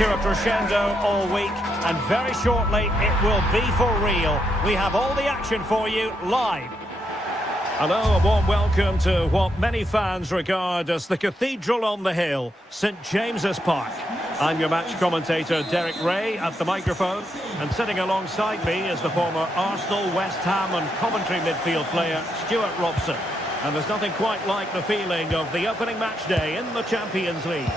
to a crescendo all week, and very shortly it will be for real. We have all the action for you live. Hello, a warm welcome to what many fans regard as the cathedral on the hill, St James's Park. I'm your match commentator Derek Ray at the microphone, and sitting alongside me is the former Arsenal, West Ham and Coventry midfield player Stuart Robson. And there's nothing quite like the feeling of the opening match day in the Champions League.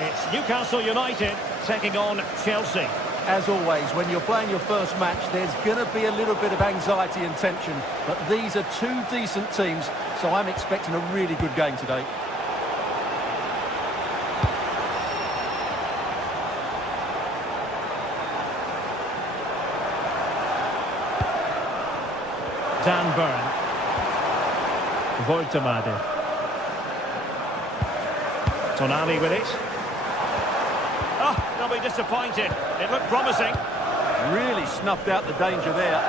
It's Newcastle United taking on Chelsea. As always, when you're playing your first match, there's going to be a little bit of anxiety and tension. But these are two decent teams, so I'm expecting a really good game today. Dan Burn. Voltemade. Tonali with it. Oh, they'll be disappointed. It looked promising. Really snuffed out the danger there.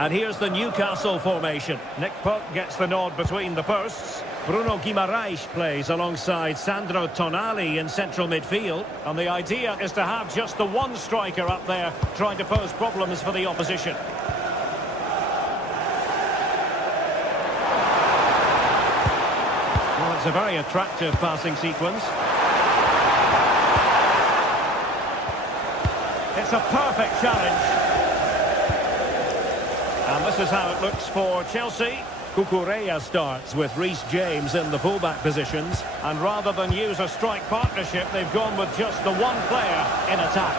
And here's the Newcastle formation. Nick Pope gets the nod between the posts. Bruno Guimaraes plays alongside Sandro Tonali in central midfield. And the idea is to have just the one striker up there trying to pose problems for the opposition. Well, it's a very attractive passing sequence. It's a perfect challenge. And this is how it looks for Chelsea. Cucurella starts with Reece James in the fullback positions. And rather than use a strike partnership, they've gone with just the one player in attack.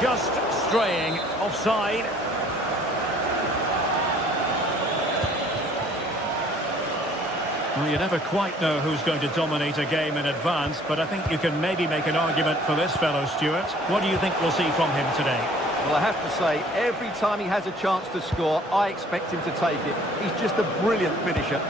Just straying offside. Well, you never quite know who's going to dominate a game in advance, but I think you can maybe make an argument for this fellow, Stuart. What do you think we'll see from him today? Well, I have to say, every time he has a chance to score, I expect him to take it. He's just a brilliant finisher.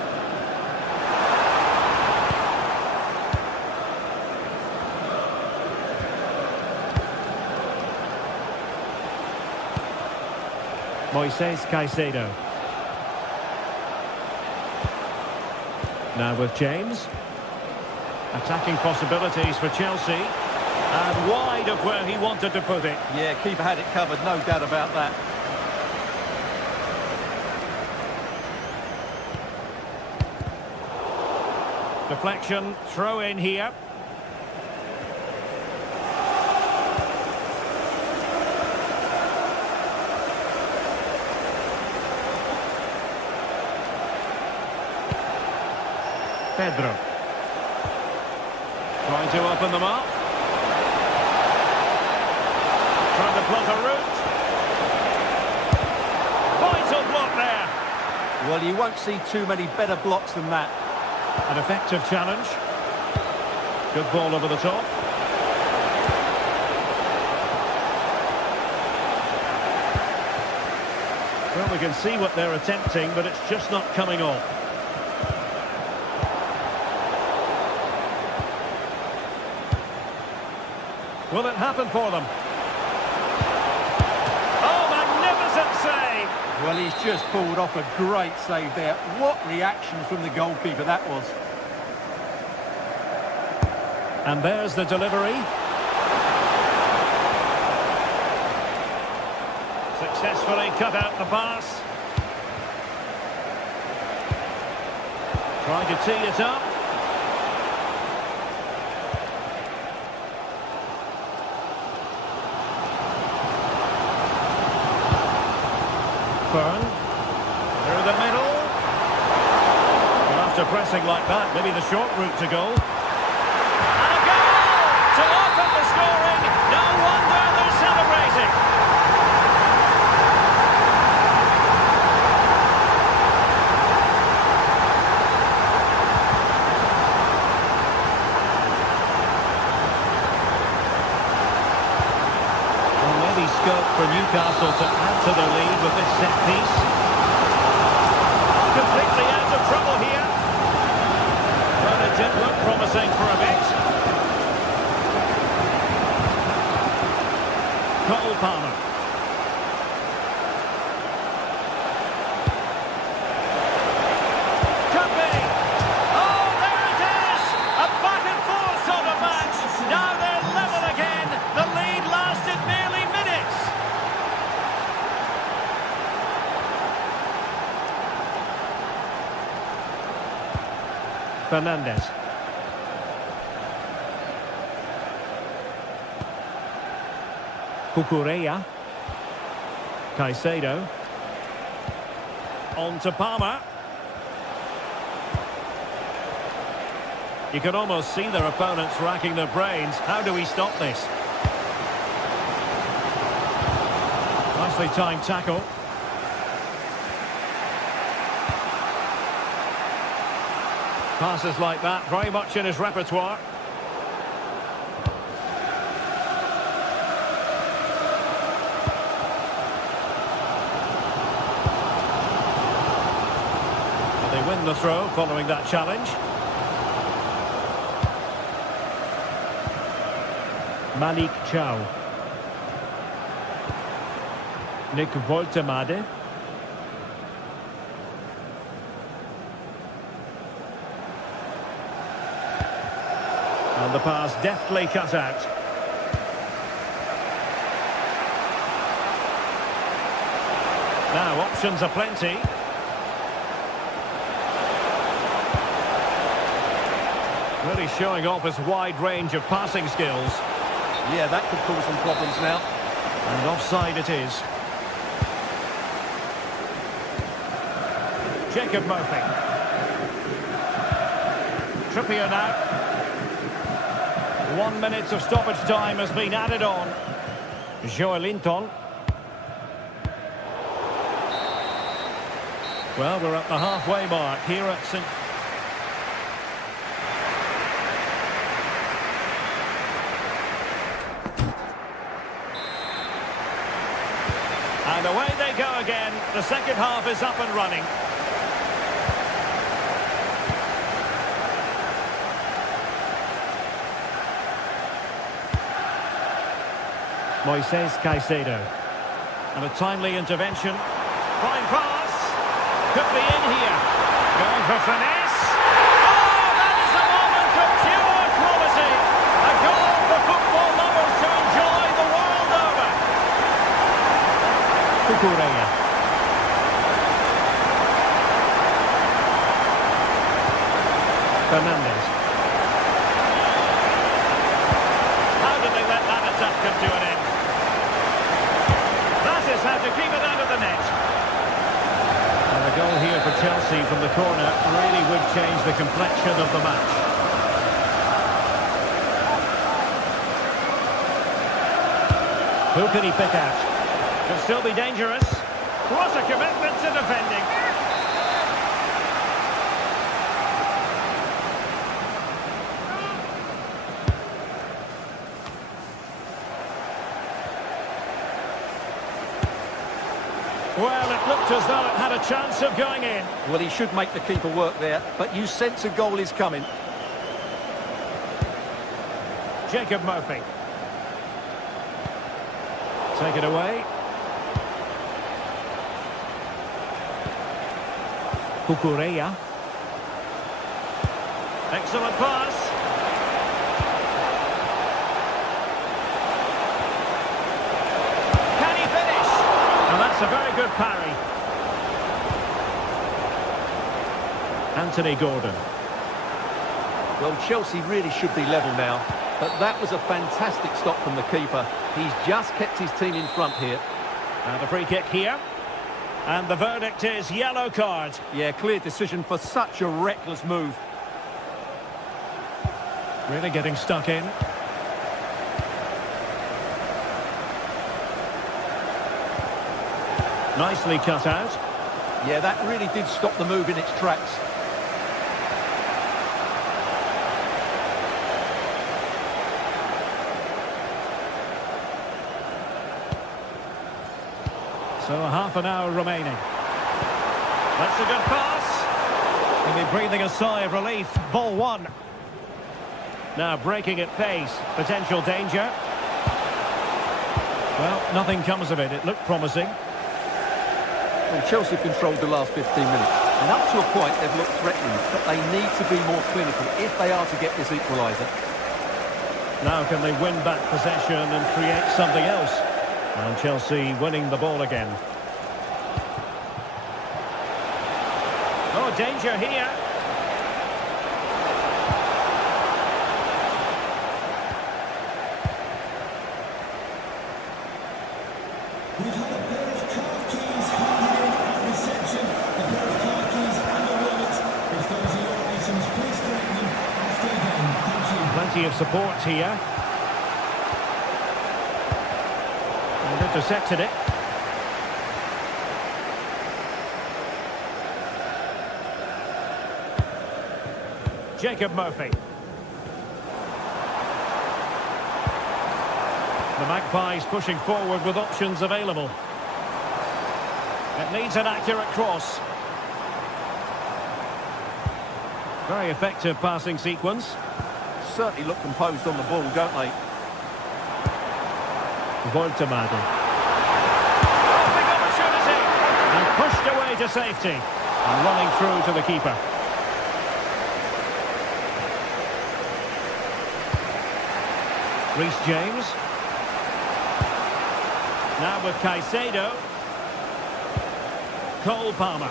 Moises Caicedo. Now with James. Attacking possibilities for Chelsea. And wide of where he wanted to put it. Yeah, keeper had it covered, no doubt about that. Deflection, throw in here. Pedro. Trying to open them up. Trying to plot a route. Vital block there. Well, you won't see too many better blocks than that. An effective challenge. Good ball over the top. Well, we can see what they're attempting, but it's just not coming off. Will it happen for them? Oh, magnificent save! Well, he's just pulled off a great save there. What reaction from the goalkeeper that was. And there's the delivery. Successfully cut out the pass. Trying to tee it up. Burn through the middle. Well, after pressing like that, maybe the short route to goal. And a goal to open the scoring. No wonder they're celebrating. Well, maybe scope for Newcastle to add to their lead with this set piece. Completely out of trouble here. Well, it did look promising for a bit. Cole Palmer. Could be. Oh, there it is! Fernandez. Cucurella. Caicedo. On to Palmer. You can almost see their opponents racking their brains. How do we stop this? Nicely timed tackle. Passes like that, very much in his repertoire. They win the throw following that challenge. Malik Chow. Nick Voltemade. And the pass deftly cut out. Now options are plenty. Really showing off his wide range of passing skills. Yeah, that could cause some problems now. And offside it is. Jacob Murphy. Trippier now. 1 minute of stoppage time has been added on. Joelinton. Well, we're at the halfway mark here at St. And away they go again. The second half is up and running. Moises Caicedo. And a timely intervention. Fine pass. Could be in here. Going for finesse. Oh, that is a moment of pure quality. A goal for football lovers to enjoy the world over. Cucurella. Fernandez. How did they let that attack come to an end? Is how to keep it out of the net. And a goal here for Chelsea from the corner really would change the complexion of the match. Who can he pick out? Could still be dangerous. What a commitment to defending. Well, it looked as though it had a chance of going in. Well, he should make the keeper work there, but you sense a goal is coming. Jacob Murphy. Take it away. Cucurella. Excellent pass. That's a very good parry. Anthony Gordon. Well, Chelsea really should be level now, but that was a fantastic stop from the keeper. He's just kept his team in front here. And a free kick here. And the verdict is yellow card. Yeah, clear decision for such a reckless move. Really getting stuck in. Nicely cut out. Yeah, that really did stop the move in its tracks. So a half an hour remaining. That's a good pass. He'll be breathing a sigh of relief. Ball one. Now breaking at pace. Potential danger. Well, nothing comes of it. It looked promising. Well, Chelsea have controlled the last 15 minutes, and up to a point they've looked threatening, but they need to be more clinical if they are to get this equaliser. Now can they win back possession and create something else? And Chelsea winning the ball again. Oh, danger here. Plenty of support here. And intercepted it. Jacob Murphy. The Magpies pushing forward with options available. It needs an accurate cross. Very effective passing sequence. Certainly look composed on the ball, don't they? Voltemade. Big opportunity! And pushed away to safety. And running through to the keeper. Reece James. Now with Caicedo. Cole Palmer.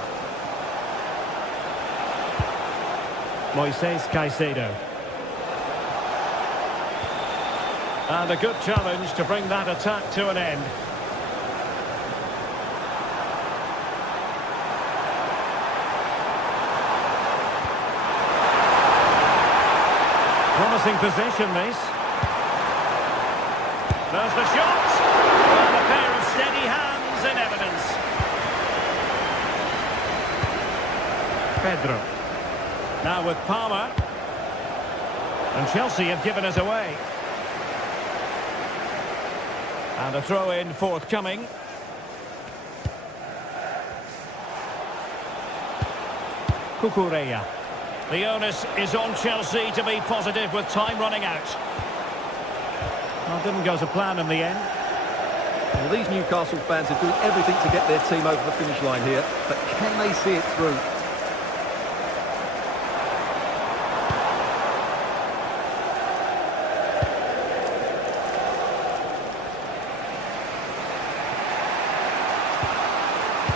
Moises Caicedo. And a good challenge to bring that attack to an end. Promising position, this. There's the shot. And a pair of steady hands in evidence. Pedro. Now with Palmer. And Chelsea have given us away. And a throw-in forthcoming. Cucurella. The onus is on Chelsea to be positive with time running out. Well, didn't go to plan in the end. Well, these Newcastle fans are doing everything to get their team over the finish line here, but can they see it through?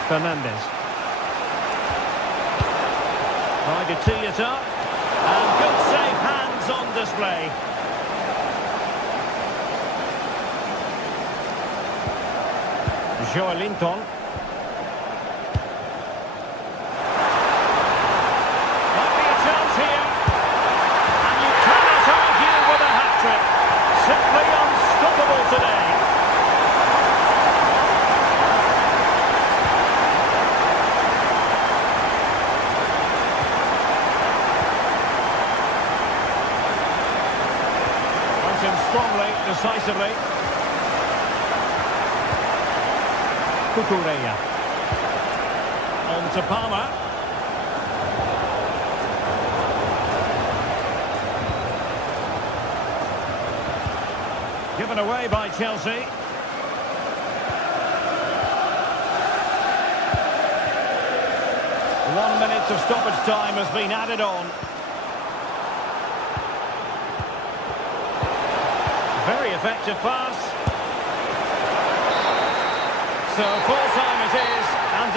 Fernandes. Tried to tee it up. And good safe hands on display. Joelinton. Might be a chance here. And you cannot argue with a hat-trick. Simply unstoppable today. Went in strongly, decisively. Cucurella. On to Palmer. Given away by Chelsea. One minute of stoppage time has been added on. Very effective pass. So full time it is, and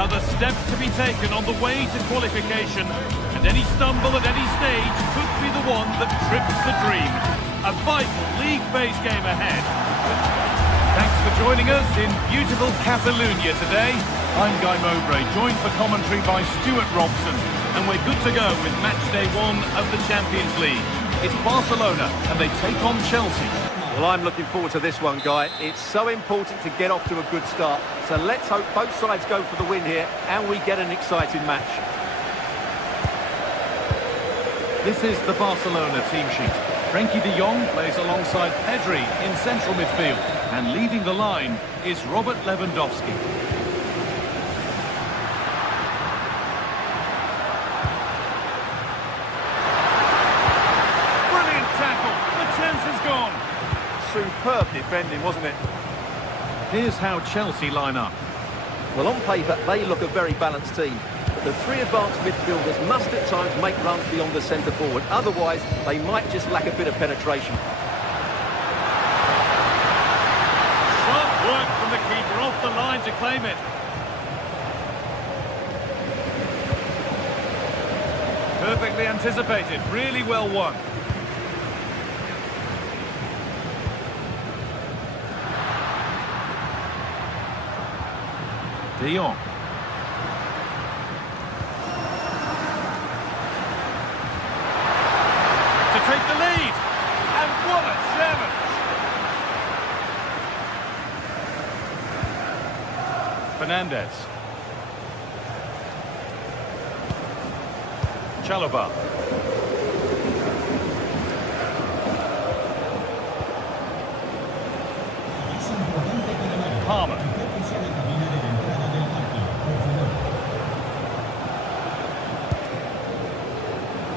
Another step to be taken on the way to qualification, and any stumble at any stage could be the one that trips the dream. A vital league-based game ahead. Thanks for joining us in beautiful Catalonia today. I'm Guy Mowbray, joined for commentary by Stuart Robson, and we're good to go with match day 1 of the Champions League. It's Barcelona, and they take on Chelsea. Well, I'm looking forward to this one, Guy. It's so important to get off to a good start. So let's hope both sides go for the win here and we get an exciting match. This is the Barcelona team sheet. Frenkie de Jong plays alongside Pedri in central midfield. And leading the line is Robert Lewandowski. Brilliant tackle. The chance is gone. Superb defending, wasn't it? Here's how Chelsea line up. Well, on paper, they look a very balanced team. But the three advanced midfielders must at times make runs beyond the centre forward. Otherwise, they might just lack a bit of penetration. Sharp work from the keeper off the line to claim it. Perfectly anticipated, really well won. De Jong. To take the lead. And what a challenge. Fernandez. Chalobah. Palmer.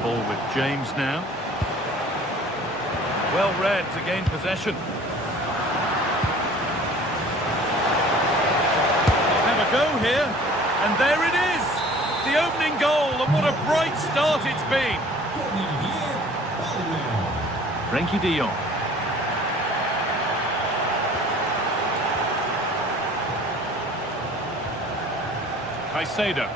Ball with James now. Well read to gain possession. Have a go here, and there it is! The opening goal, and what a bright start it's been! Frenkie de Jong. Caicedo.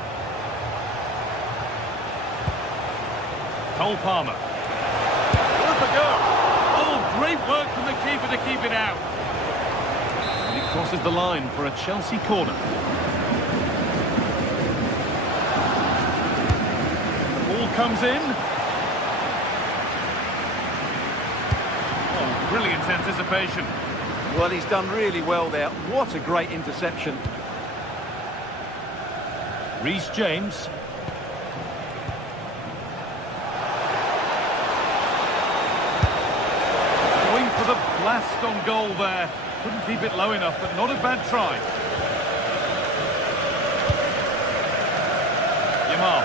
Cole Palmer. Worth a go. Oh, great work from the keeper to keep it out. And he crosses the line for a Chelsea corner. The ball comes in. Oh, brilliant anticipation. Well, he's done really well there. What a great interception. Reece James. Going for the blast on goal there. Couldn't keep it low enough, but not a bad try. Yamal.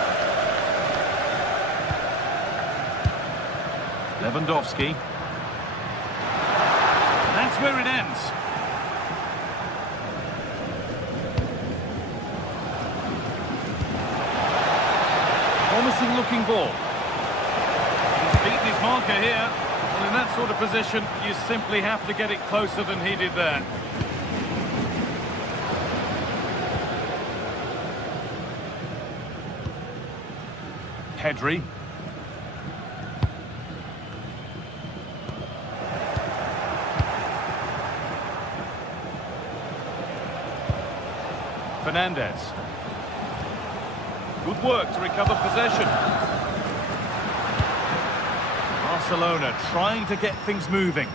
Lewandowski. That's where it ends. Promising looking ball. He's beaten his marker here. Well, in that sort of position, you simply have to get it closer than he did there. Pedri. Fernandez. Good work to recover possession. Barcelona trying to get things moving.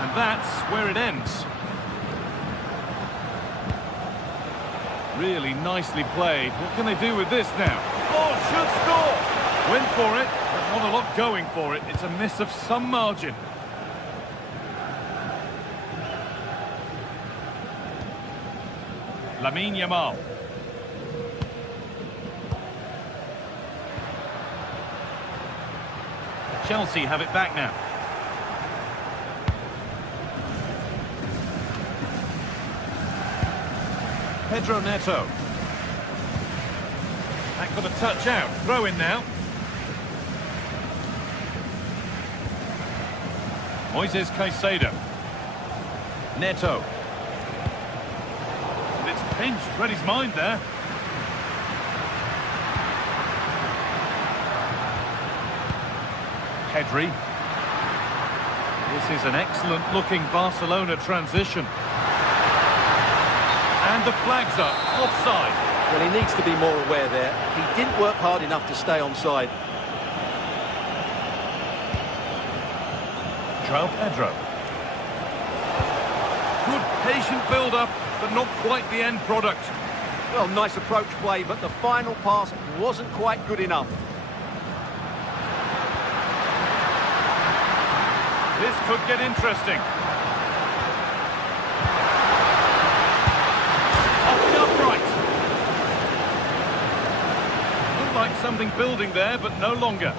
And that's where it ends. Really nicely played. What can they do with this now? Oh, should score! Went for it, but not a lot going for it. It's a miss of some margin. Lamine Yamal. Chelsea have it back now. Pedro Neto. That got a touch out. Throw in now. Moises Caicedo. Neto. And it's pinched. Read his mind there. Pedri. This is an excellent looking Barcelona transition. And the flag's up, offside. Well, he needs to be more aware there. He didn't work hard enough to stay onside. João Pedro. Good patient build-up, but not quite the end product. Well, nice approach play, but the final pass wasn't quite good enough. This could get interesting. something building there, but no longer.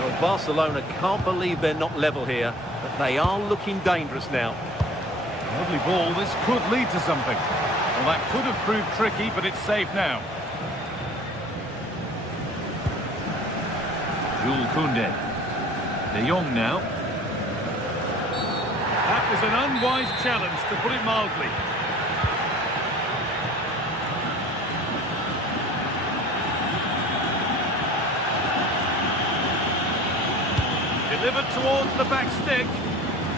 Well, Barcelona can't believe they're not level here, but they are looking dangerous now. Lovely ball, this could lead to something. Well, that could have proved tricky, but it's safe now. Jules Koundé. De Jong now. That was an unwise challenge, to put it mildly. Delivered towards the back stick.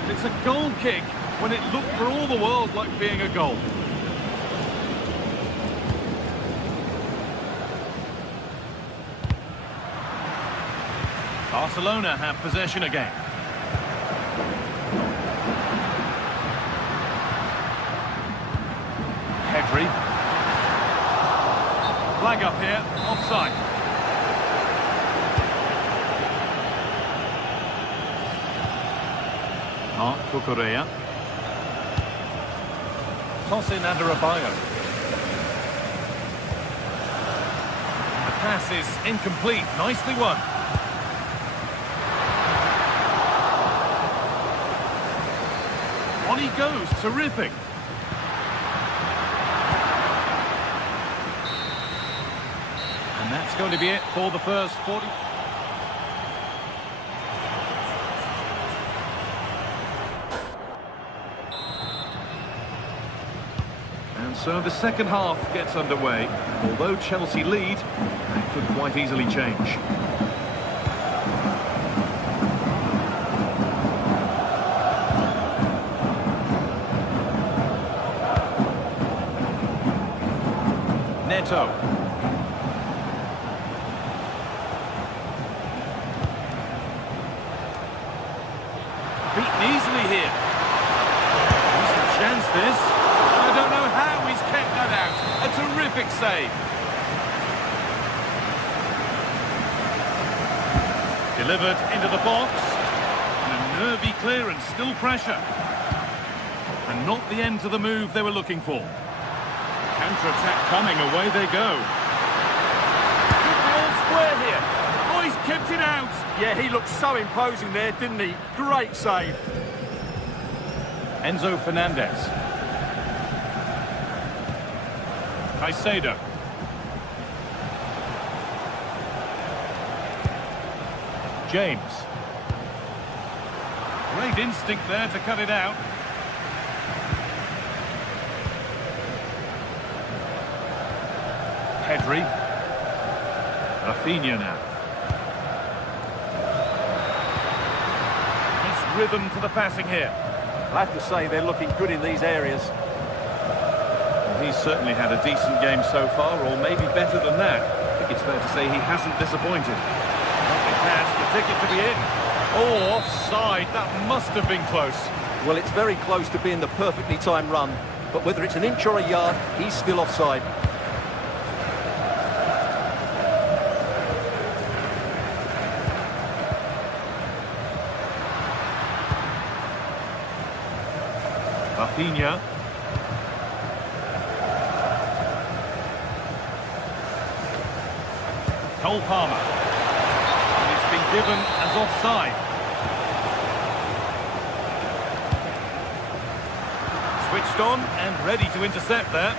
It's a goal kick when it looked for all the world like being a goal. Barcelona have possession again. Pedri. Flag up here, offside. Cucurella. Toss in under a bio. The pass is incomplete. Nicely won. On he goes. Terrific. And that's going to be it for the first 40. So the second half gets underway. Although Chelsea lead, that could quite easily change. Neto. Beaten easily here. Decent chance this. I don't know how he's kept that out. A terrific save. Delivered into the box. And a nervy clearance, still pressure. And not the end to the move they were looking for. Counter-attack coming, away they go. Could be all square here. Oh, he's kept it out. Yeah, he looked so imposing there, didn't he? Great save. Enzo Fernandez. Caicedo. James. Great instinct there to cut it out. Pedri. Rafinha now. Nice rhythm to the passing here. I have to say they're looking good in these areas. He's certainly had a decent game so far, or maybe better than that. I think it's fair to say he hasn't disappointed. Lovely pass, the ticket to be in. Oh, offside. That must have been close. Well, it's very close to being the perfectly timed run, but whether it's an inch or a yard, he's still offside. Rafinha. Cole Palmer. And it's been given as offside. Switched on and ready to intercept there.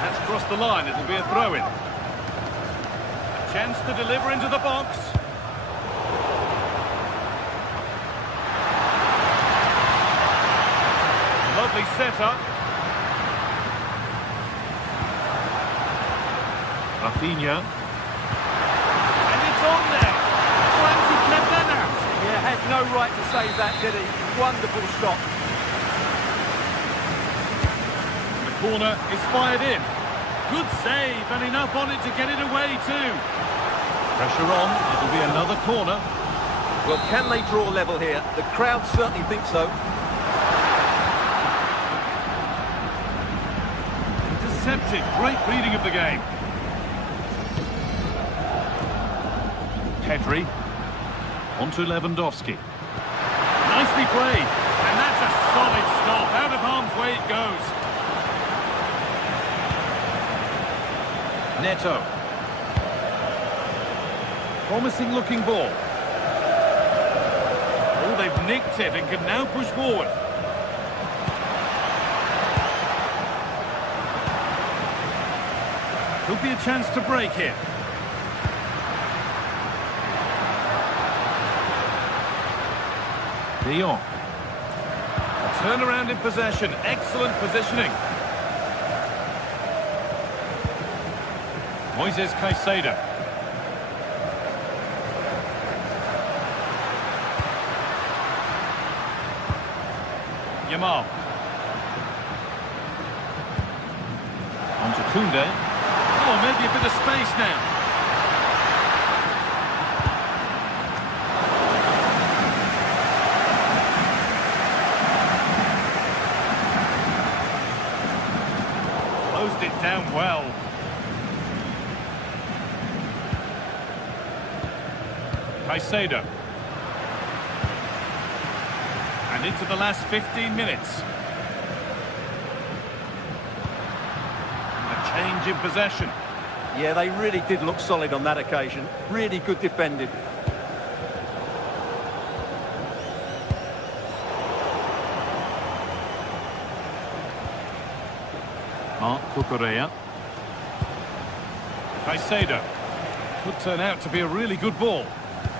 That's crossed the line, it'll be a throw-in. A chance to deliver into the box. Lovely set-up. Rafinha. And it's on there. Once he kept that out. Yeah, had no right to save that, did he? Wonderful stop. The corner is fired in. Good save, and enough on it to get it away too. Pressure on, it'll be another corner. Well, can they draw level here? The crowd certainly think so. Intercepted, great reading of the game. Pedri, onto Lewandowski. Nicely played, and that's a solid stop. Out of harm's way it goes. Neto. Promising looking ball. Oh, they've nicked it and can now push forward. Could be a chance to break here. De Jong. Turnaround in possession. Excellent positioning. Moises Caicedo. Yamal. On to Koundé. Oh, maybe a bit of space now. Closed it down well. Caicedo. And into the last 15 minutes. A change in possession. Yeah, they really did look solid on that occasion. Really good defending. Cucurella. Caicedo. Could turn out to be a really good ball.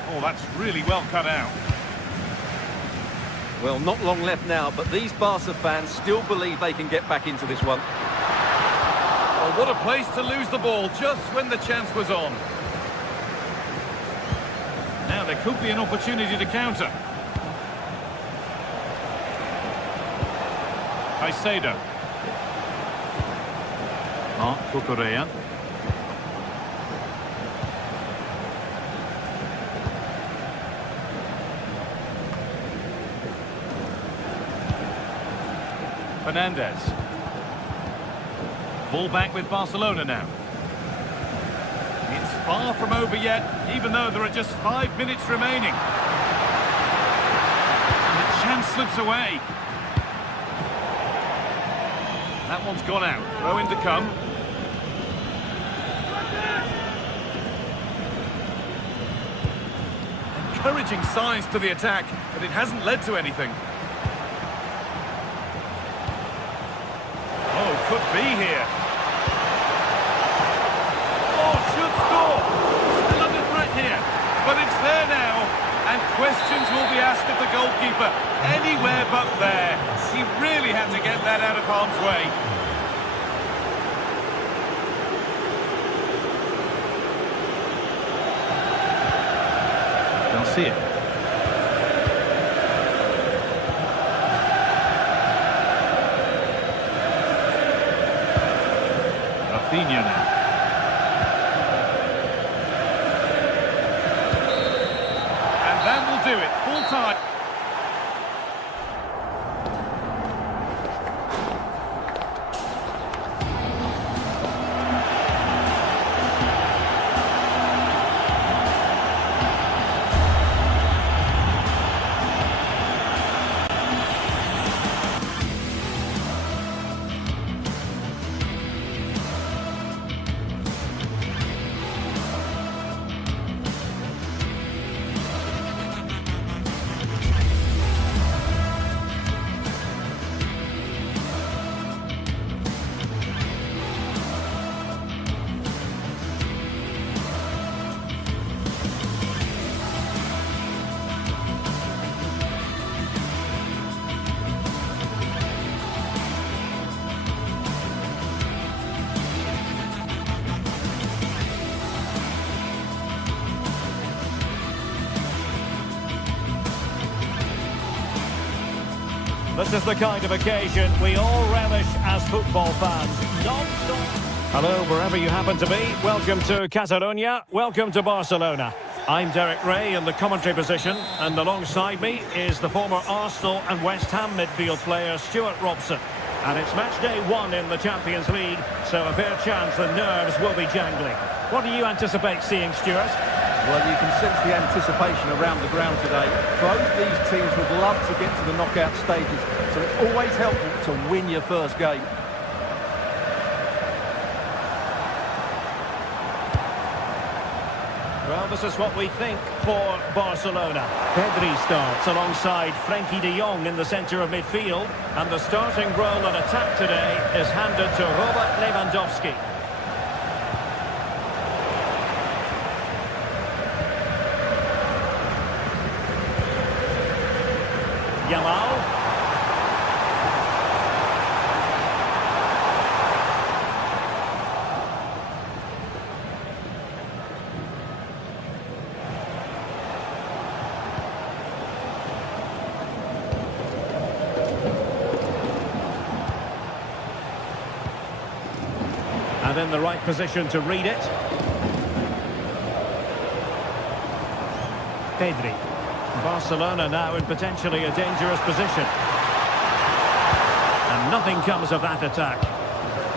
Oh, that's really well cut out. Well, not long left now, but these Barca fans still believe they can get back into this one. Oh, what a place to lose the ball just when the chance was on. Now there could be an opportunity to counter. Caicedo. Cucurella. Fernandez. Ball back with Barcelona now. It's far from over yet, even though there are just 5 minutes remaining. And the chance slips away. That one's gone out. Throw in to come. Encouraging signs to the attack, but it hasn't led to anything. Oh, could be here. Oh, should score. Still under threat here. But it's there now. And questions will be asked of the goalkeeper. Anywhere but there. He really had to get that out of harm's way. Garcia. Rafinha now. And that will do it. Full time. This is the kind of occasion we all relish as football fans. Non-stop. Hello, wherever you happen to be. Welcome to Catalonia. Welcome to Barcelona. I'm Derek Ray in the commentary position, and alongside me is the former Arsenal and West Ham midfield player Stuart Robson. And it's match day 1 in the Champions League, so a fair chance the nerves will be jangling. What do you anticipate seeing, Stuart? Well, you can sense the anticipation around the ground today. Both these teams would love to get to the knockout stages, so it's always helpful to win your first game. Well, this is what we think for Barcelona. Pedri starts alongside Frenkie de Jong in the centre of midfield. And the starting role on attack today is handed to Robert Lewandowski. Yamal. And in the right position to read it. Pedri. Barcelona now in potentially a dangerous position. And nothing comes of that attack.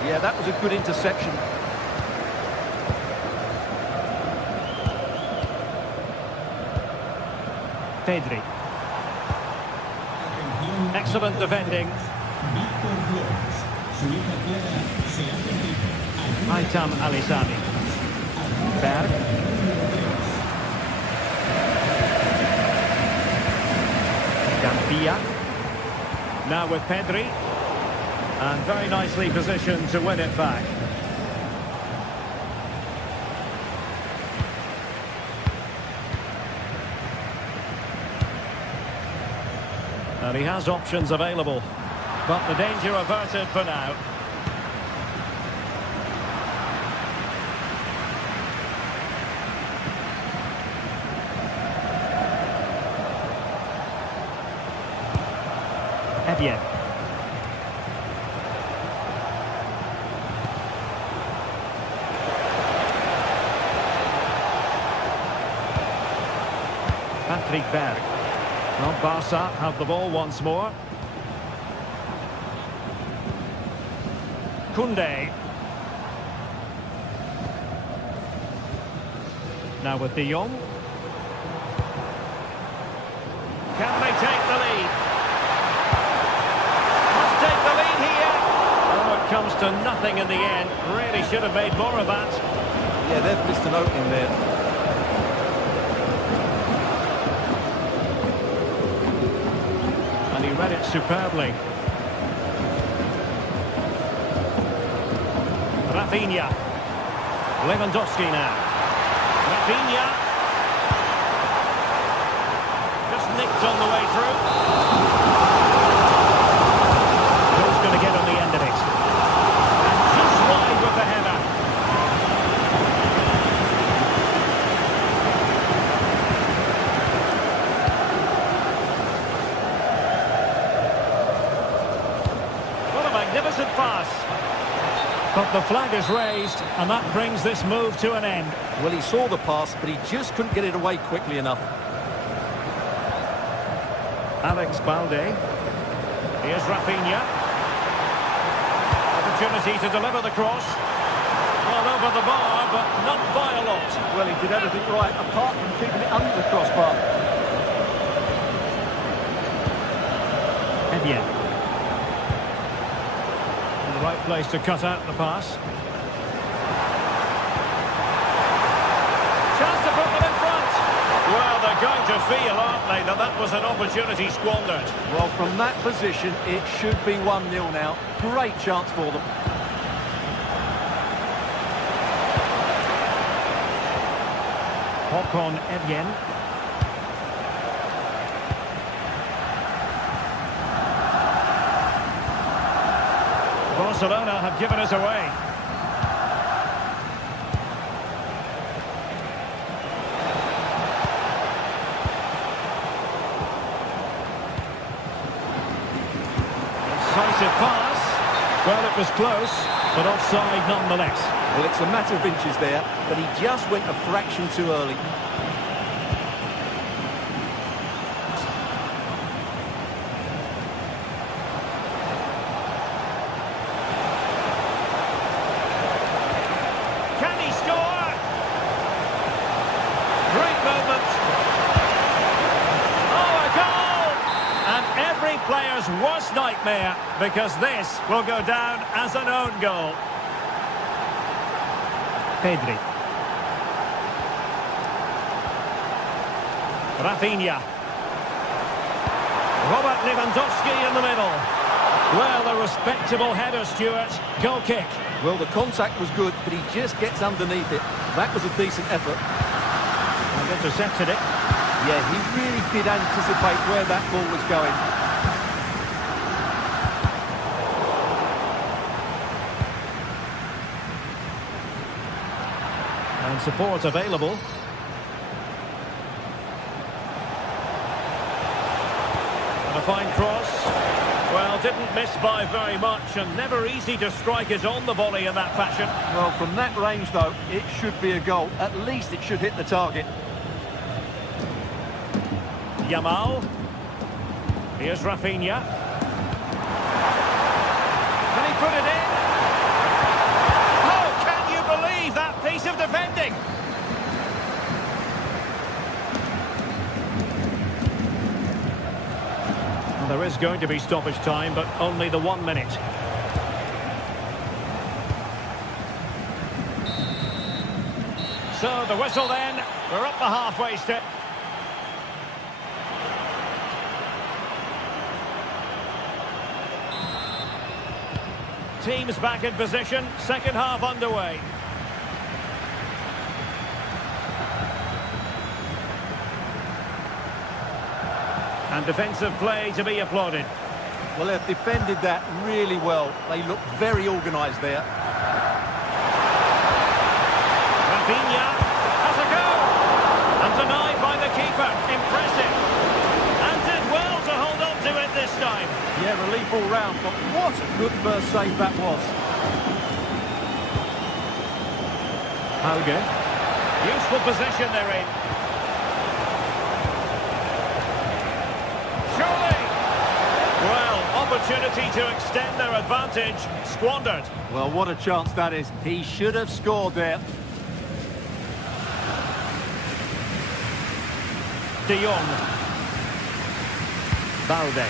Yeah, that was a good interception. Pedri. Excellent defending. Aitam Alisami. Berg. Gambia. Now with Pedri. And very nicely positioned to win it back. And he has options available. But the danger averted for now. Evian. Patrick Berg. Well, Barca have the ball once more. Koundé. Now with De Jong. Can they take the lead? Take the lead here. Oh, it comes to nothing in the end. Really should have made more of that. Yeah, they've missed an opening there. And he read it superbly. Rafinha. Lewandowski now. Rafinha. Just nicked on the way through. Going to get on the end of it. And just wide with the header. What a magnificent pass. But the flag is raised, and that brings this move to an end. Well, he saw the pass, but he just couldn't get it away quickly enough. Alex Balde. Here's Rafinha. Opportunity to deliver the cross. Well, over the bar, but not by a lot. Well, he did everything right, apart from keeping it under the crossbar. Evian. In the right place to cut out the pass. Chance to put them in front. Well, they're going to feel, aren't they, that that was an opportunity squandered. Well, from that position, it should be 1-0 now. Great chance for them. Håkon Evjen. Barcelona have given us away. Decisive pass. Well, it was close, but offside nonetheless. Well, it's a matter of inches there, but he just went a fraction too early. Can he score? Great worst nightmare, because this will go down as an own goal. Pedri. Rafinha. Robert Lewandowski in the middle. Well, a respectable header, Stuart. Goal kick. Well, the contact was good, but he just gets underneath it. That was a decent effort. And intercepted it. Yeah, he really did anticipate where that ball was going. And support available. And a fine cross. Well, didn't miss by very much, and never easy to strike it on the volley in that fashion. Well, from that range, though, it should be a goal. At least it should hit the target. Yamal. Here's Rafinha. Can he put it in? Oh, can you believe that piece of defending? Well, there is going to be stoppage time, but only the 1 minute. So the whistle then. We're up the halfway step. Teams back in position, second half underway. And defensive play to be applauded. Well, they've defended that really well. They look very organised there. Rafinha has a go! And denied by the keeper. Impressive. And did well to hold on to it this time. Yeah, relief all round, but what a good first save that was. Hauge. Useful position they're in. Surely! Well, opportunity to extend their advantage, squandered. Well, what a chance that is. He should have scored there. De Jong. Balde.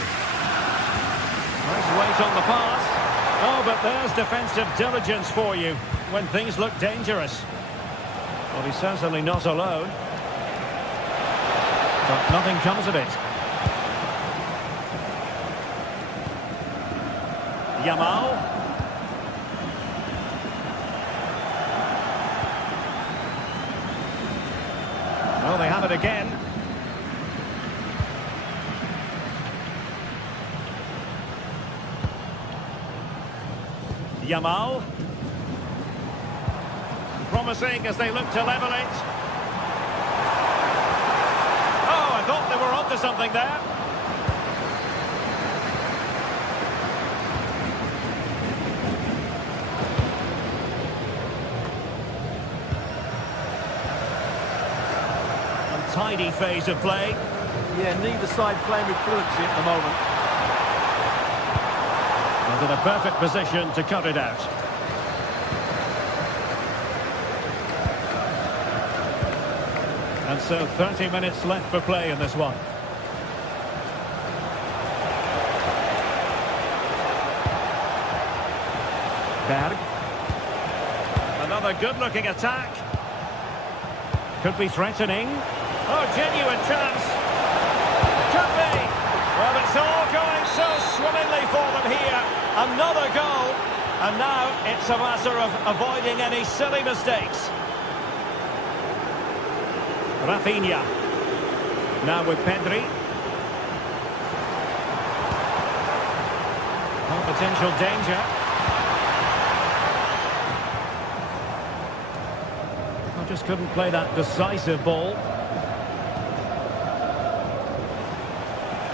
Nice weight on the pass. Oh, but there's defensive diligence for you when things look dangerous. Well, he's certainly not alone. But nothing comes of it. Yamal. Well, they have it again. Yamal. Promising as they look to level it. Oh, I thought they were onto something there. Untidy phase of play. Yeah, neither side playing with fluency at the moment. And in a perfect position to cut it out. And so 30 minutes left for play in this one. Berg. Another good-looking attack. Could be threatening. Oh, genuine chance. Could be. Well, it's all going so swimmingly for them here. Another goal. And now it's a matter of avoiding any silly mistakes. Rafinha. Now with Pedri. Oh, potential danger. I just couldn't play that decisive ball.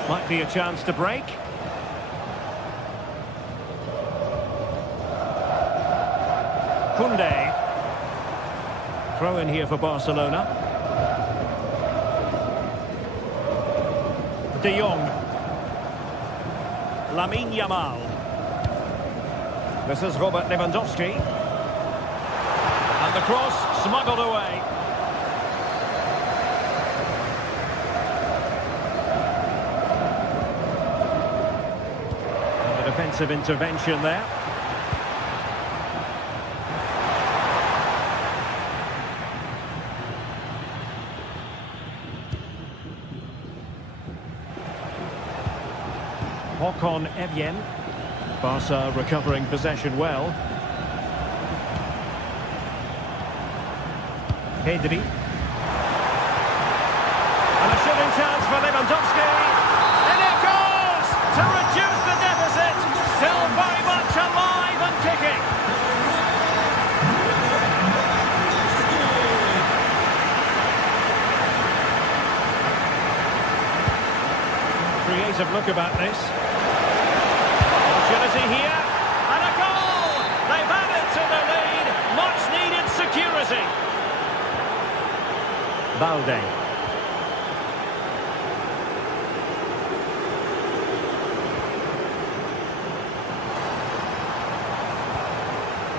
Might be a chance to break. Koundé. Throw in here for Barcelona. De Jong. Lamine Yamal. This is Robert Lewandowski. And the cross smuggled away. defensive intervention there. Evjen. Barca recovering possession well. Pedri. And a shooting chance for Lewandowski. And it goes to reduce the deficit. Still very much alive and kicking. Creative look about this. Opportunity here, and a goal! They've added to the lead, much needed security. Balde.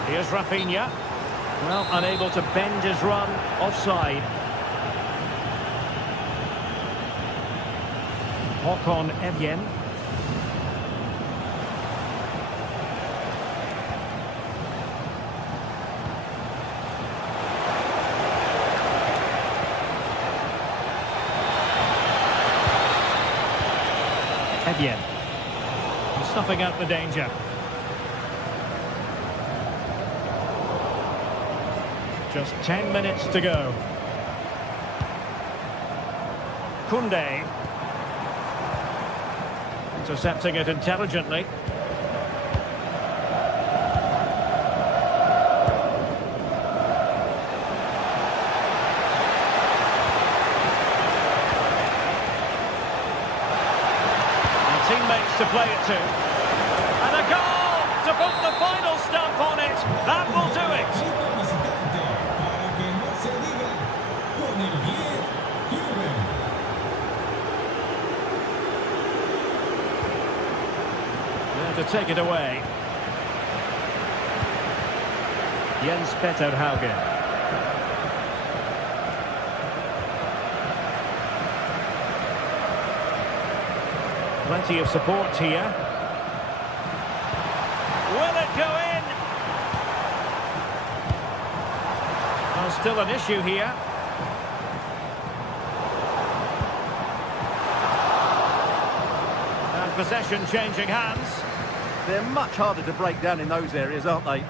Here's Rafinha. Well, unable to bend his run, offside. Evjen. Evjen. Snuffing out the danger. Just 10 minutes to go. Koundé. Intercepting it intelligently. Teammates to play it to. And a goal to put the final stamp on it. That will do it. There to take it away. Jens Petter Haugen. Plenty of support here. Will it go in? Well, still an issue here. And possession changing hands. They're much harder to break down in those areas, aren't they?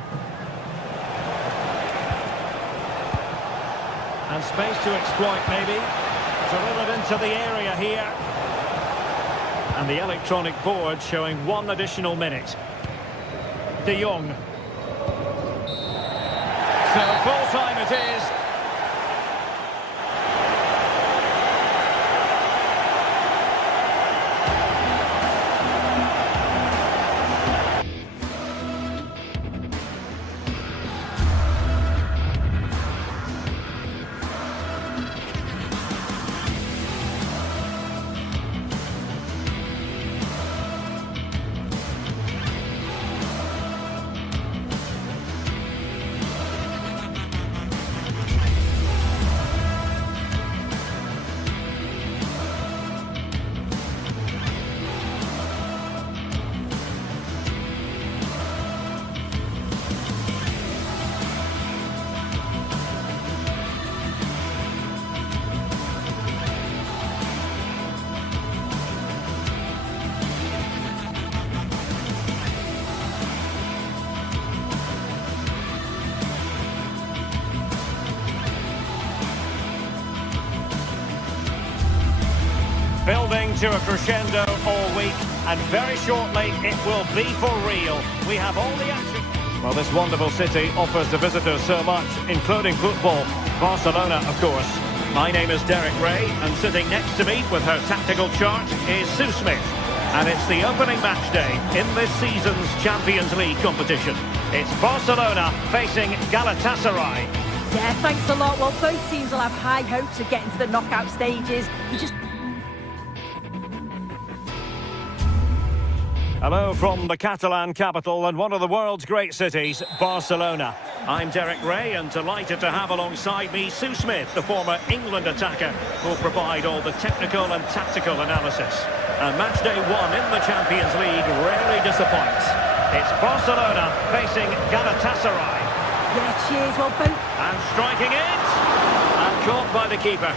And space to exploit, maybe. Drill it into the area here. And the electronic board showing 1 additional minute. De Jong. So full time it is. Building to a crescendo all week, and very shortly it will be for real. We have all the action. Well, this wonderful city offers the visitors so much, including football. Barcelona, of course. My name is Derek Ray, and sitting next to me with her tactical chart is Sue Smith. And it's the opening match day in this season's Champions League competition. It's Barcelona facing Galatasaray. Yeah, thanks a lot. Well, both teams will have high hopes of getting to the knockout stages. Hello from the Catalan capital and one of the world's great cities, Barcelona. I'm Derek Ray and delighted to have alongside me Sue Smith, the former England attacker, who will provide all the technical and tactical analysis. And match day 1 in the Champions League rarely disappoints. It's Barcelona facing Galatasaray. Yeah, cheers, well, both... And striking it! And caught by the keeper.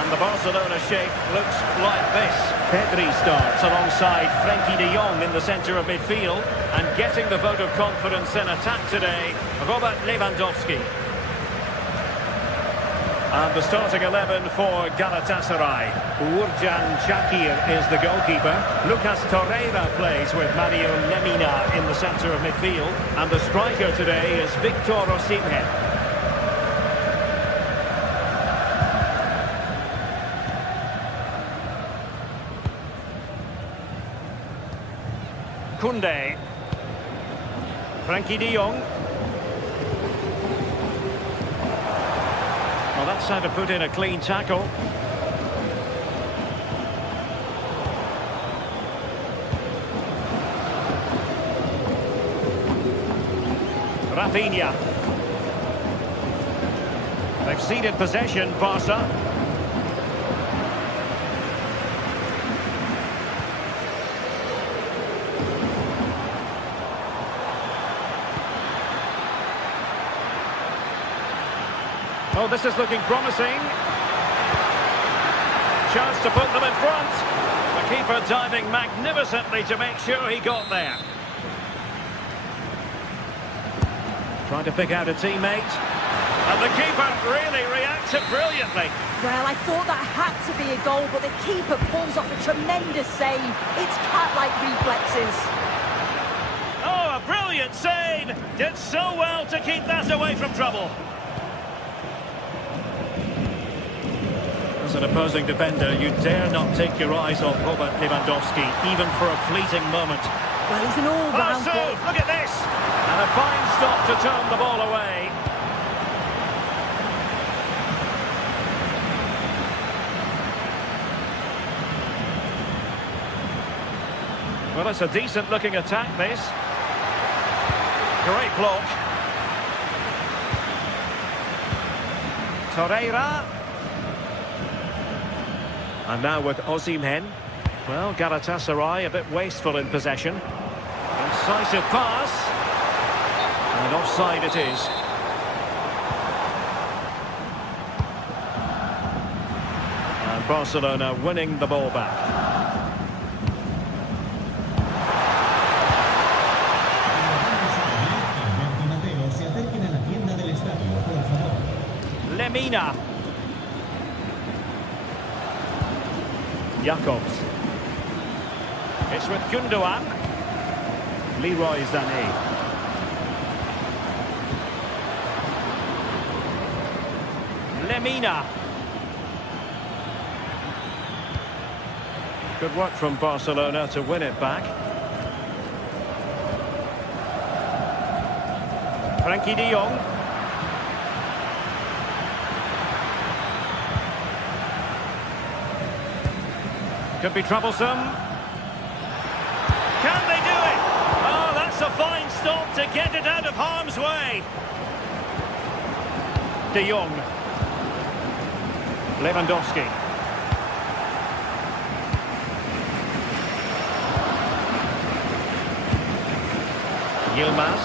And the Barcelona shape looks like this. Pedri starts alongside Frenkie de Jong in the centre of midfield. And getting the vote of confidence in attack today, Robert Lewandowski. And the starting 11 for Galatasaray. Uğurcan Çakır is the goalkeeper. Lucas Torreira plays with Mario Lemina in the centre of midfield. And the striker today is Victor Osimhen. Koundé. Frenkie de Jong. Well, that's how to put in a clean tackle. Rafinha. They've ceded possession, Barca. Oh, this is looking promising. Chance to put them in front. The keeper diving magnificently to make sure he got there. Trying to pick out a teammate. And the keeper really reacted brilliantly. Well, I thought that had to be a goal, but the keeper pulls off a tremendous save. It's cat-like reflexes. Oh, a brilliant save. Did so well to keep that away from trouble. As an opposing defender, you dare not take your eyes off Robert Lewandowski, even for a fleeting moment. Well, he's an all-round... Look at this! And a fine stop to turn the ball away. Well, it's a decent-looking attack, this. Great block. Torreira. And now with Osimhen. Well, Galatasaray a bit wasteful in possession. Incisive pass. And offside it is. And Barcelona winning the ball back. Lemina. Jacobs. It's with Gundogan. Leroy Sané. Lemina. Good work from Barcelona to win it back. Frenkie de Jong. Could be troublesome. Can they do it? Oh, that's a fine stop to get it out of harm's way. De Jong. Lewandowski. Yilmaz.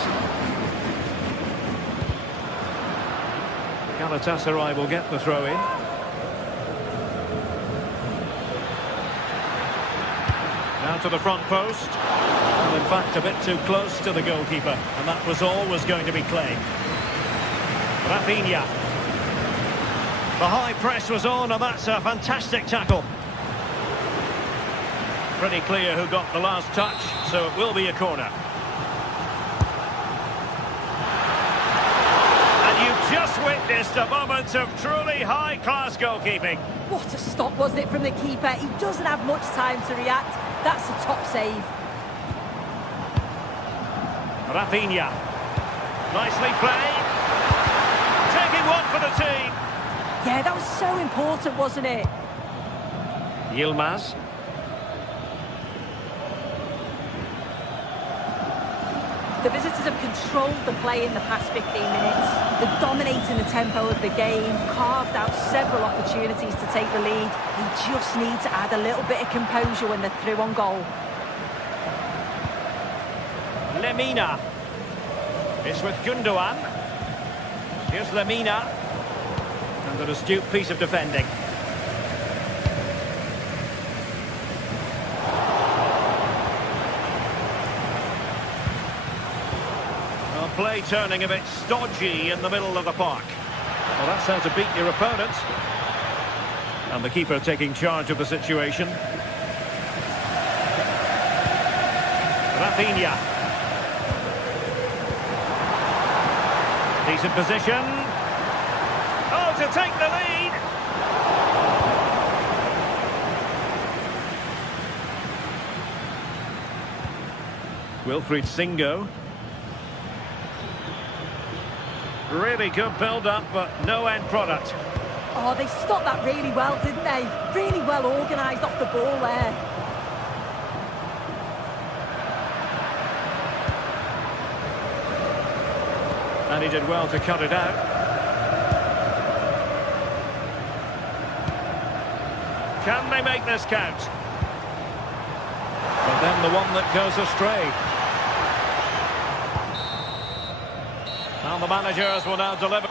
Galatasaray will get the throw-in. Now to the front post. Well, in fact, a bit too close to the goalkeeper. And that was always going to be claimed. Rafinha. The high press was on, and that's a fantastic tackle. Pretty clear who got the last touch, so it will be a corner. And you've just witnessed a moment of truly high-class goalkeeping. What a stop, wasn't it, from the keeper? He doesn't have much time to react. That's a top save. Rafinha. Nicely played. Taking one for the team. Yeah, that was so important, wasn't it? Yilmaz. The visitors have controlled the play in the past 15 minutes. They're dominating the tempo of the game, carved out several opportunities to take the lead. They just need to add a little bit of composure when they're through on goal. Lemina. It's with Gundogan. Here's Lemina. And an astute piece of defending. Well, play turning a bit stodgy in the middle of the park. Well, that's how to beat your opponent. And the keeper taking charge of the situation. Rafinha. Decent position. Oh, to take the lead. Wilfried Singo. Really good build-up, but no end product. Oh, they stopped that really well, didn't they? Really well organised off the ball there. And he did well to cut it out. Can they make this count? But then the one that goes astray. And the managers will now deliver.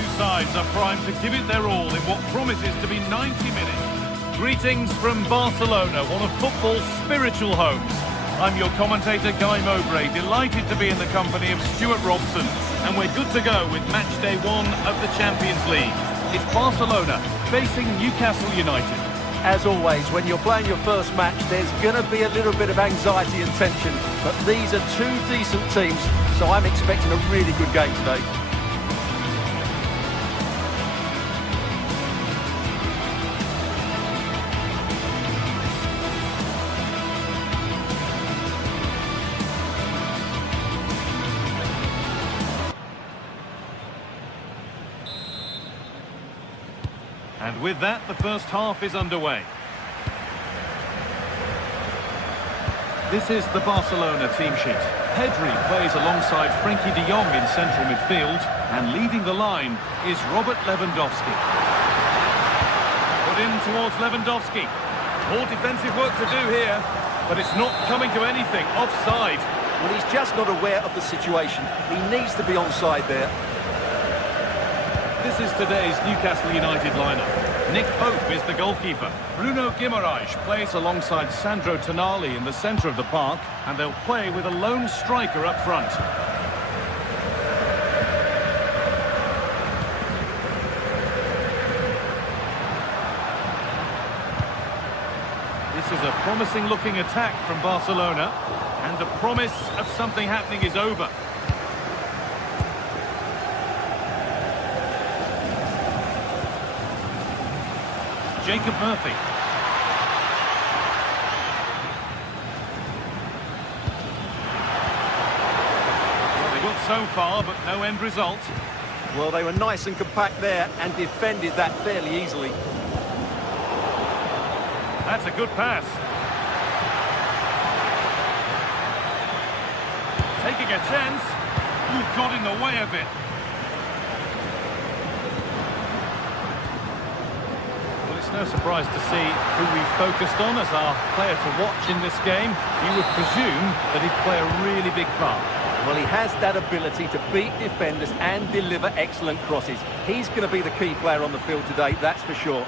Two sides are primed to give it their all in what promises to be 90 minutes. Greetings from Barcelona, one of football's spiritual homes. I'm your commentator, Guy Mowbray, delighted to be in the company of Stuart Robson. And we're good to go with match day 1 of the Champions League. It's Barcelona facing Newcastle United. As always, when you're playing your first match, there's going to be a little bit of anxiety and tension. But these are two decent teams, so I'm expecting a really good game today. And with that, the first half is underway. This is the Barcelona team sheet. Pedri plays alongside Frenkie de Jong in central midfield, and leading the line is Robert Lewandowski. Put in towards Lewandowski. More defensive work to do here, but it's not coming to anything. Offside. Well, he's just not aware of the situation. He needs to be onside there. This is today's Newcastle United lineup. Nick Pope is the goalkeeper. Bruno Guimaraes plays alongside Sandro Tonali in the centre of the park, and they'll play with a lone striker up front. This is a promising-looking attack from Barcelona, and the promise of something happening is over. Jacob Murphy. Well, they got so far, but no end result. Well, they were nice and compact there and defended that fairly easily. That's a good pass. Taking a chance. Ooh, got in the way of it. No surprise to see who we've focused on as our player to watch in this game. You would presume that he'd play a really big part. Well, he has that ability to beat defenders and deliver excellent crosses. He's going to be the key player on the field today, that's for sure.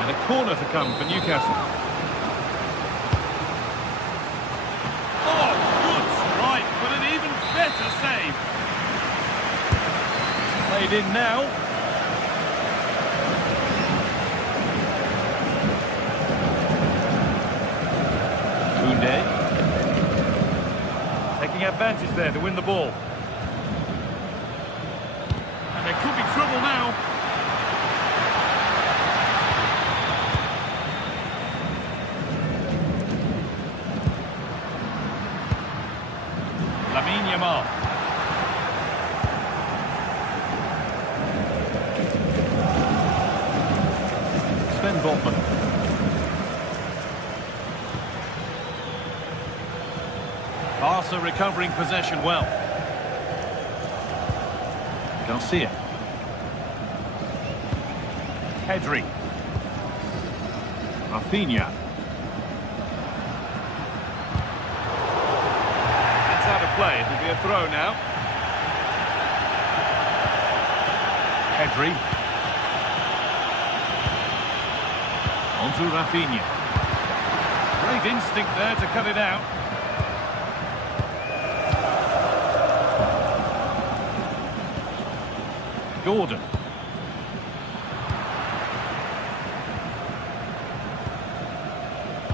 And a corner to come for Newcastle. Oh, good strike, but an even better save. It's played in now. Taking advantage there to win the ball. And there could be trouble now. Lamine Yamal. Sven Botman. Barca recovering possession well. Garcia. Pedri. Rafinha. That's out of play. It'll be a throw now. Pedri. On to Rafinha. Great instinct there to cut it out. Gordon.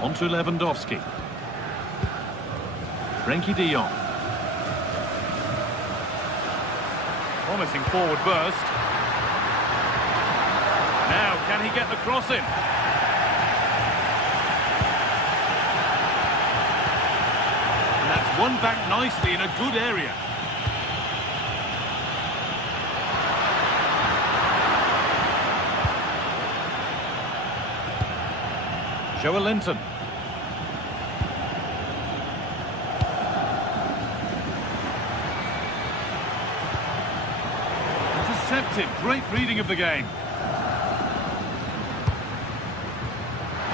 On to Lewandowski. Frenkie de Jong. Promising forward burst. Now, can he get the cross in? And that's won back nicely in a good area. Joelinton. Intercepted. Great reading of the game.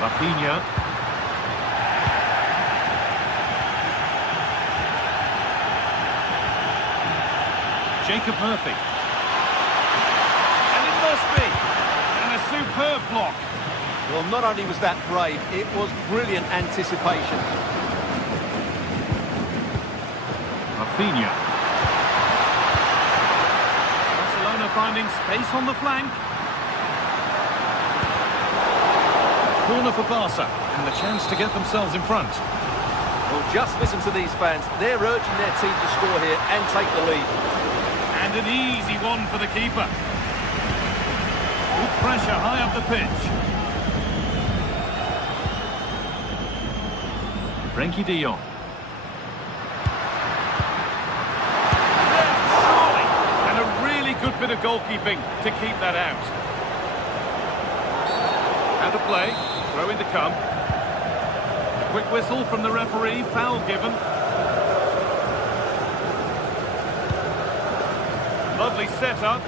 Rafinha. Jacob Murphy. And it must be. And a superb block. Well, not only was that brave, it was brilliant anticipation. Rafinha. Barcelona finding space on the flank. Corner for Barca, and the chance to get themselves in front. Well, just listen to these fans. They're urging their team to score here and take the lead. And an easy one for the keeper. Good pressure high up the pitch. Frenkie de Jong. Yeah, surely. And a really good bit of goalkeeping to keep that out. Out of play. Throw in to come. A quick whistle from the referee. Foul given. Lovely setup.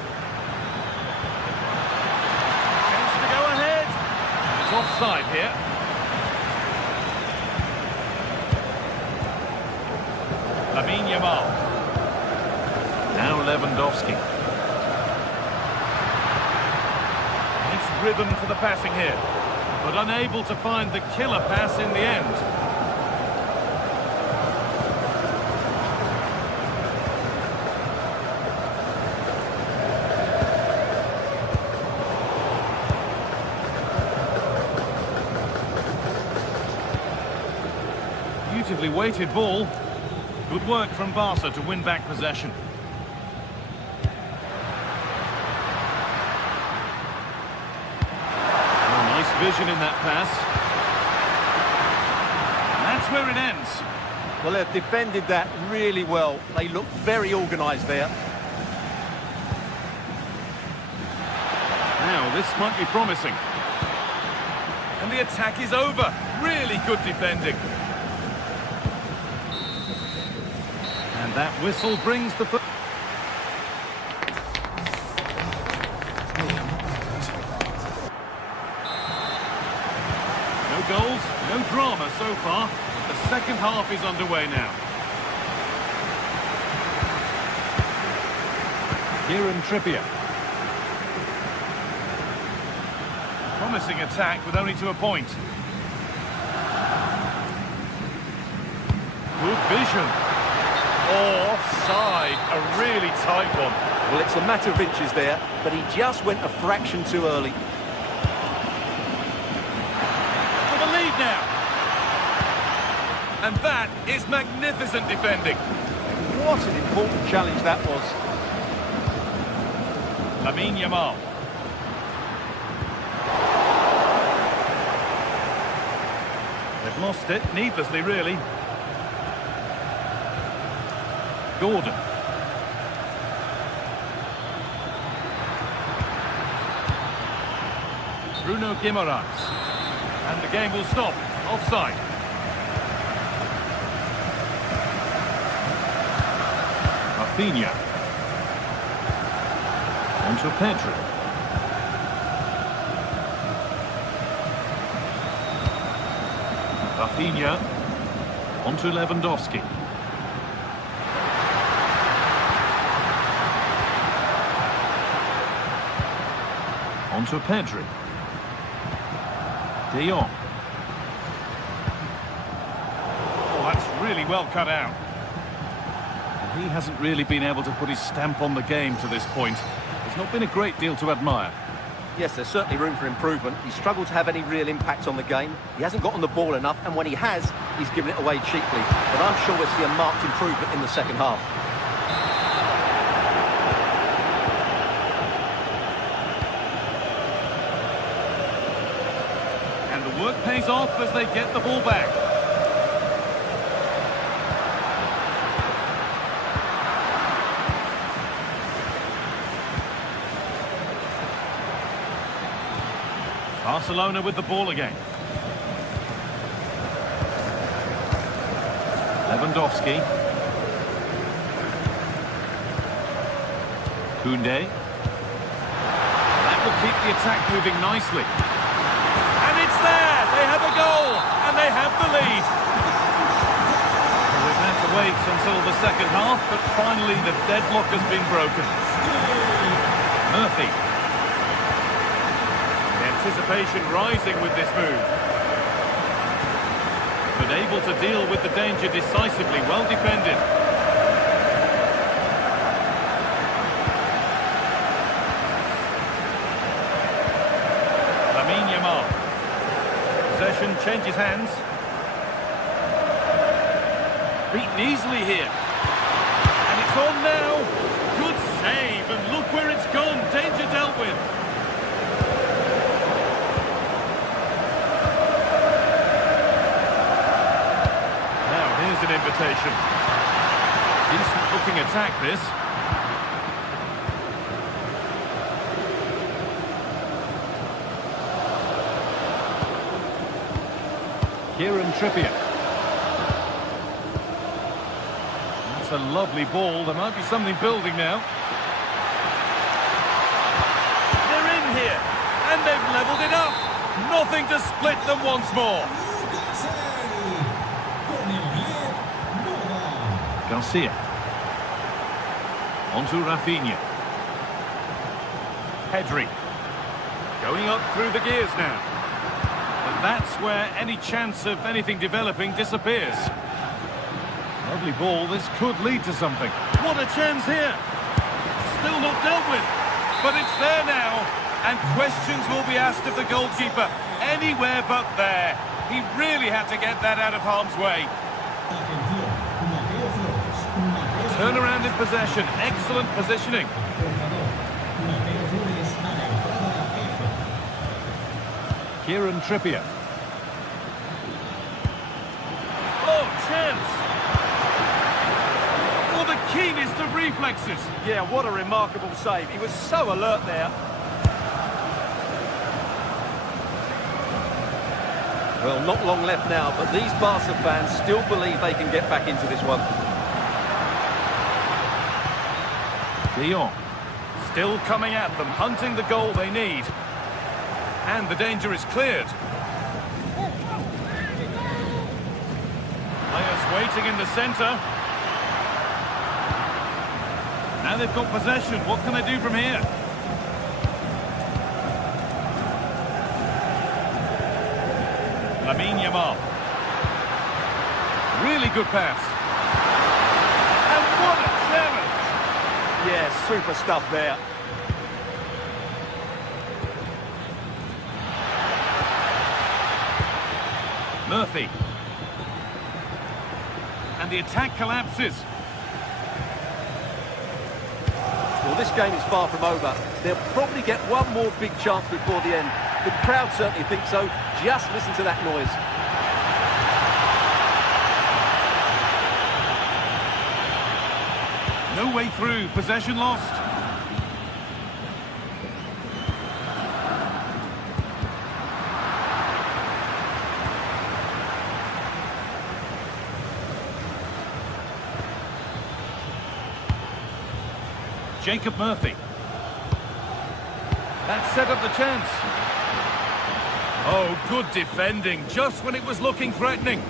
Chance to go ahead. It's offside here. Lamine Yamal. Now Lewandowski. Nice rhythm for the passing here, but unable to find the killer pass in the end. Beautifully weighted ball. Good work from Barca to win back possession. Oh, nice vision in that pass. And that's where it ends. Well, they've defended that really well. They look very organised there. Now, this might be promising. And the attack is over. Really good defending. And that whistle brings the... No goals, no drama so far. The second half is underway now. Kieran Trippier. Promising attack with only to a point. Good vision. Oh, offside. A really tight one. Well, it's a matter of inches there, but he just went a fraction too early. For the lead now. And that is magnificent defending. What an important challenge that was. Lamine Yamal. They've lost it, needlessly, really. Gordon. Bruno Guimaraes. And the game will stop. Offside. Rafinha. Onto Pedro. Rafinha. Onto Lewandowski. Onto Pedro. De Jong. Oh, that's really well cut out. And he hasn't really been able to put his stamp on the game to this point. There's not been a great deal to admire. Yes, there's certainly room for improvement. He's struggled to have any real impact on the game. He hasn't got on the ball enough, and when he has, he's given it away cheaply. But I'm sure we'll see a marked improvement in the second half. And the work pays off as they get the ball back. Barcelona with the ball again. Lewandowski. Koundé. That will keep the attack moving nicely. And there, they have a goal, and they have the lead. Well, they've had to wait until the second half, but finally the deadlock has been broken. Murphy. The anticipation rising with this move. But able to deal with the danger decisively, well defended. Possession changes hands. Beaten easily here. And it's on now. Good save, and look where it's gone. Danger dealt with. Now here's an invitation. Decent looking attack this. Kieran Trippier. That's a lovely ball. There might be something building now. They're in here, and they've levelled it up. Nothing to split them once more. Garcia. On to Rafinha. Pedri. Going up through the gears now. And that's where any chance of anything developing disappears. Lovely ball. This could lead to something. What a chance here. Still not dealt with. But it's there now. And questions will be asked of the goalkeeper. Anywhere but there. He really had to get that out of harm's way. Turn around in possession. Excellent positioning. Kieran Trippier. Oh, chance! Oh, the keenest of reflexes. Yeah, what a remarkable save. He was so alert there. Well, not long left now, but these Barca fans still believe they can get back into this one. De Jong. Still coming at them, hunting the goal they need. And the danger is cleared. Players waiting in the centre. Now they've got possession. What can they do from here? Lamine Yamal. Really good pass. And what a challenge! Yeah, super stuff there. Murphy. And the attack collapses. Well, this game is far from over. They'll probably get one more big chance before the end. The crowd certainly think so. Just listen to that noise. No way through. Possession lost. Jacob Murphy. That set up the chance. Oh, good defending, just when it was looking threatening.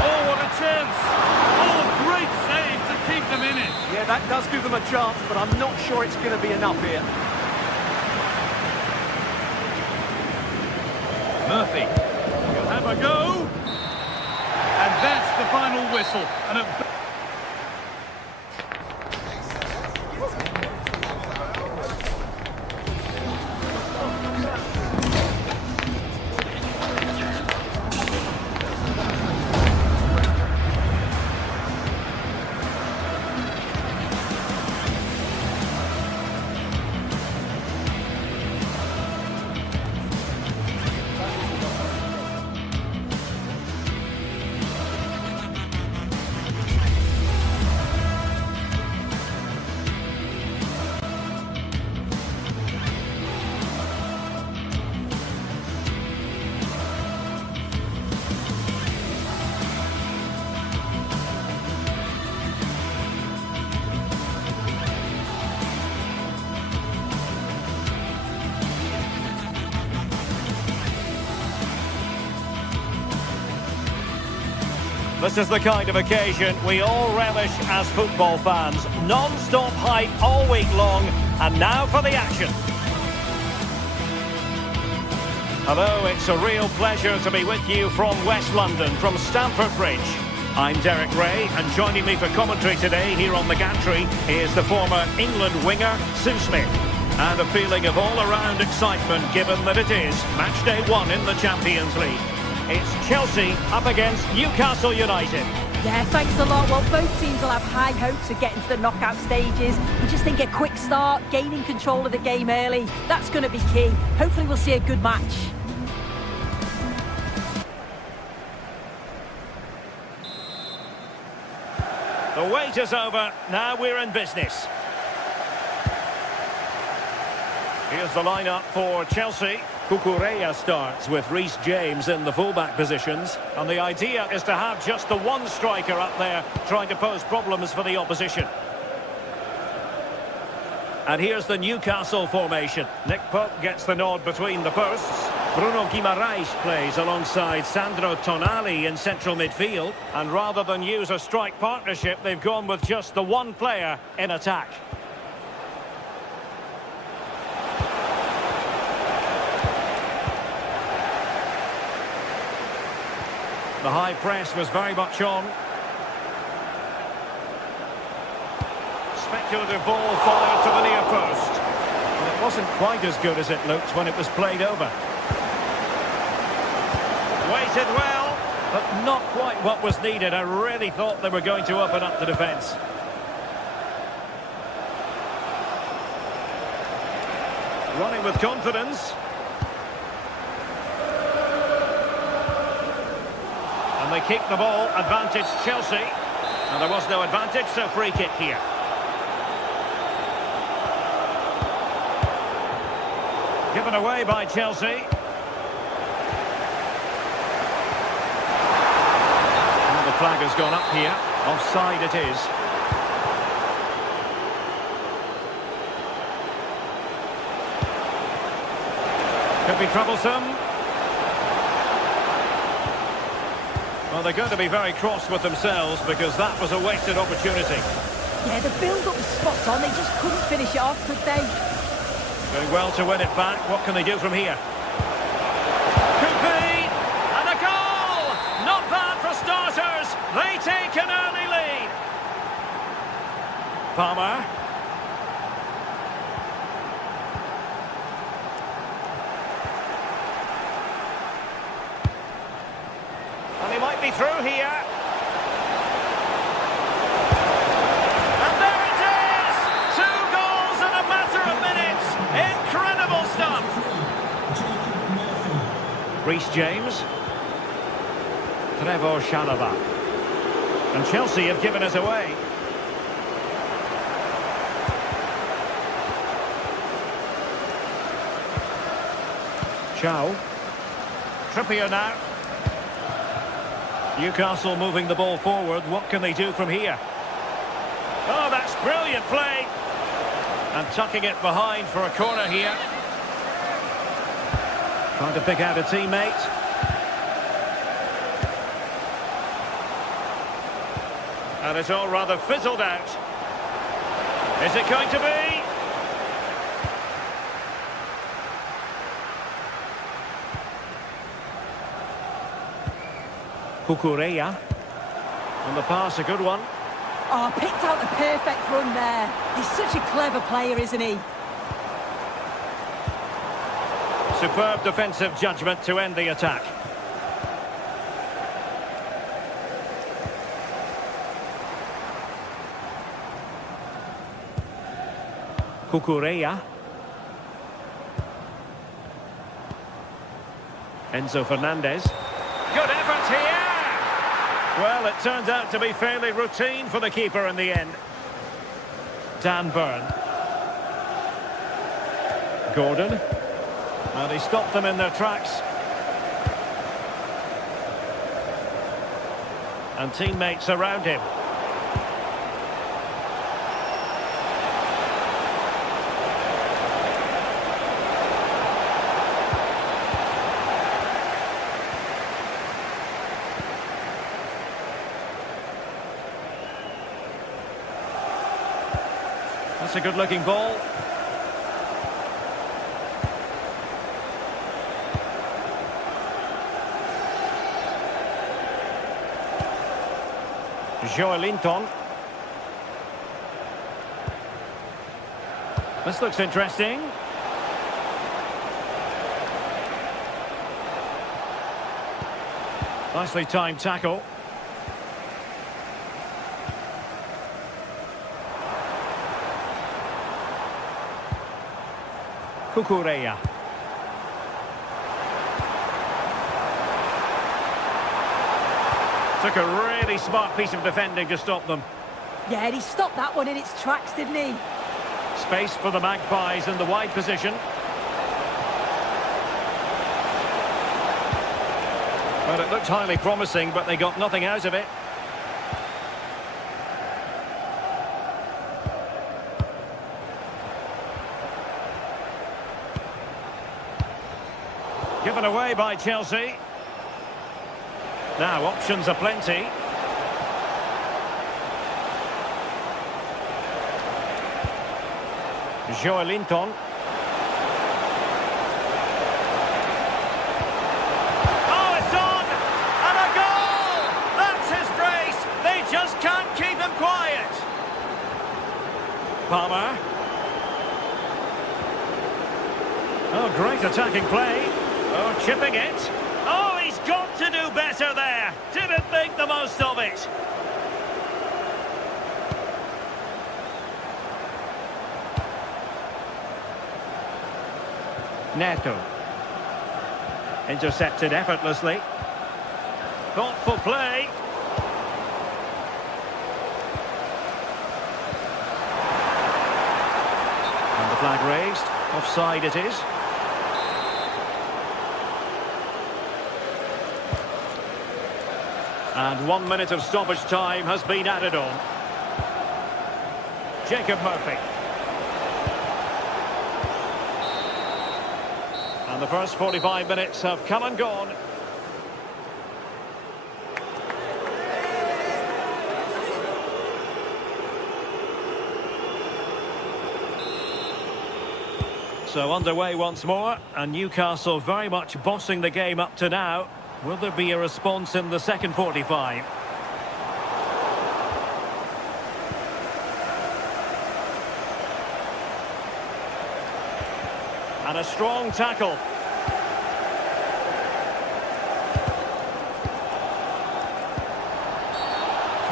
Oh, what a chance. Oh, great save to keep them in it. Yeah, that does give them a chance, but I'm not sure it's going to be enough here. Murphy. He'll have a go. And that's the final whistle. And a This is the kind of occasion we all relish as football fans. Non-stop hype all week long, and now for the action. Hello, it's a real pleasure to be with you from West London, from Stamford Bridge. I'm Derek Ray, and joining me for commentary today here on the gantry is the former England winger, Sue Smith. And a feeling of all-around excitement given that it is match day 1 in the Champions League. It's Chelsea up against Newcastle United. Yeah, thanks a lot. Well, both teams will have high hopes of getting to the knockout stages. We just think a quick start, gaining control of the game early, that's going to be key. Hopefully we'll see a good match. The wait is over, now we're in business. Here's the lineup for Chelsea. Cucurella starts with Reece James in the fullback positions. And the idea is to have just the one striker up there trying to pose problems for the opposition. And here's the Newcastle formation. Nick Pope gets the nod between the posts. Bruno Guimaraes plays alongside Sandro Tonali in central midfield. And rather than use a strike partnership, they've gone with just the one player in attack. The high press was very much on. Speculative ball fired to the near post. And it wasn't quite as good as it looked when it was played over. Waited well, but not quite what was needed. I really thought they were going to open up the defence. Running with confidence. And they keep the ball, advantage Chelsea. And there was no advantage, so free kick here. Given away by Chelsea. And the flag has gone up here. Offside it is. Could be troublesome. Well, they're going to be very cross with themselves because that was a wasted opportunity. Yeah, the build-up was spot on. They just couldn't finish it off, could they? Doing well to win it back. What can they do from here? Could be! And a goal! Not bad for starters. They take an early lead. Palmer. And he might be through here. And there it is! 2 goals in a matter of minutes. Incredible stuff. Reece James. Trevor Chalobah. And Chelsea have given us away. Chow. Trippier now. Newcastle moving the ball forward. What can they do from here? Oh, that's brilliant play. And tucking it behind for a corner here. Trying to pick out a teammate. And it's all rather fizzled out. Is it going to be? Cucurella. And the pass, a good one. Oh, picked out the perfect run there. He's such a clever player, isn't he? Superb defensive judgment to end the attack. Cucurella. Enzo Fernandez. Good effort here! Well, it turned out to be fairly routine for the keeper in the end. Dan Burn. Gordon. And he stopped them in their tracks. And teammates around him. That's a good-looking ball. Linton. This looks interesting. Nicely timed tackle. Cucurella. Took a really smart piece of defending to stop them. Yeah, he stopped that one in its tracks, didn't he? Space for the Magpies in the wide position. Well, it looked highly promising, but they got nothing out of it. Given away by Chelsea. Now, options are plenty. Linton. Oh, it's on! And a goal! That's his brace! They just can't keep him quiet. Palmer. Oh, great attacking play. Oh, chipping it. Oh, he's got to do better there. Didn't make the most of it. Neto. Intercepted effortlessly. Thoughtful play. And the flag raised. Offside it is. And 1 minute of stoppage time has been added on. Jacob Murphy. And the first 45 minutes have come and gone. So underway once more, and Newcastle very much bossing the game up to now. Will there be a response in the second 45? And a strong tackle.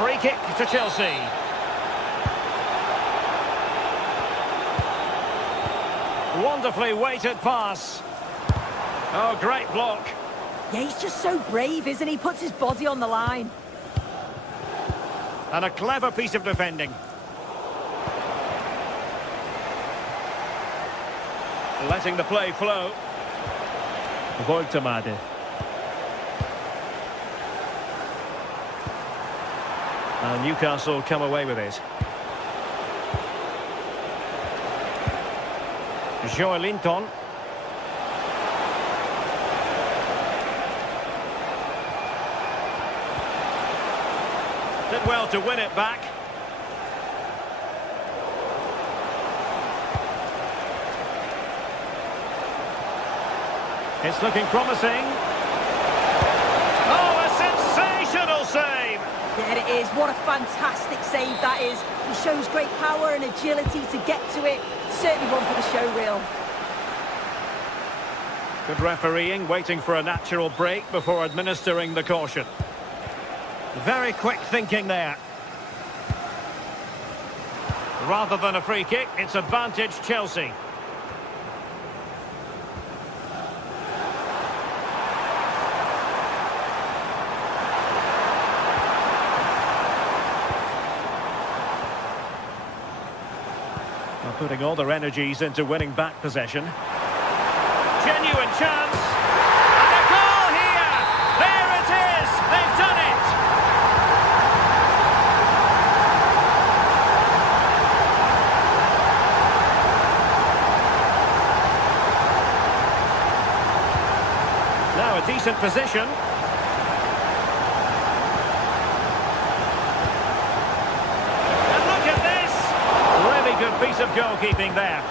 Free kick to Chelsea. Wonderfully weighted pass. Oh, great block. Yeah, he's just so brave, isn't he? Puts his body on the line. And a clever piece of defending. Letting the play flow. Voltemade. And Newcastle come away with it. Linton. Did well to win it back. It's looking promising. Oh, a sensational save! Yeah, it is. What a fantastic save that is. He shows great power and agility to get to it. Certainly one for the show reel. Good refereeing, waiting for a natural break before administering the caution. Very quick thinking there. Rather than a free kick, it's advantage Chelsea. Now putting all their energies into winning back possession. Genuine chance. And a goal here! There it is! They've done it! Now a decent position. And look at this! Really good piece of goalkeeping there.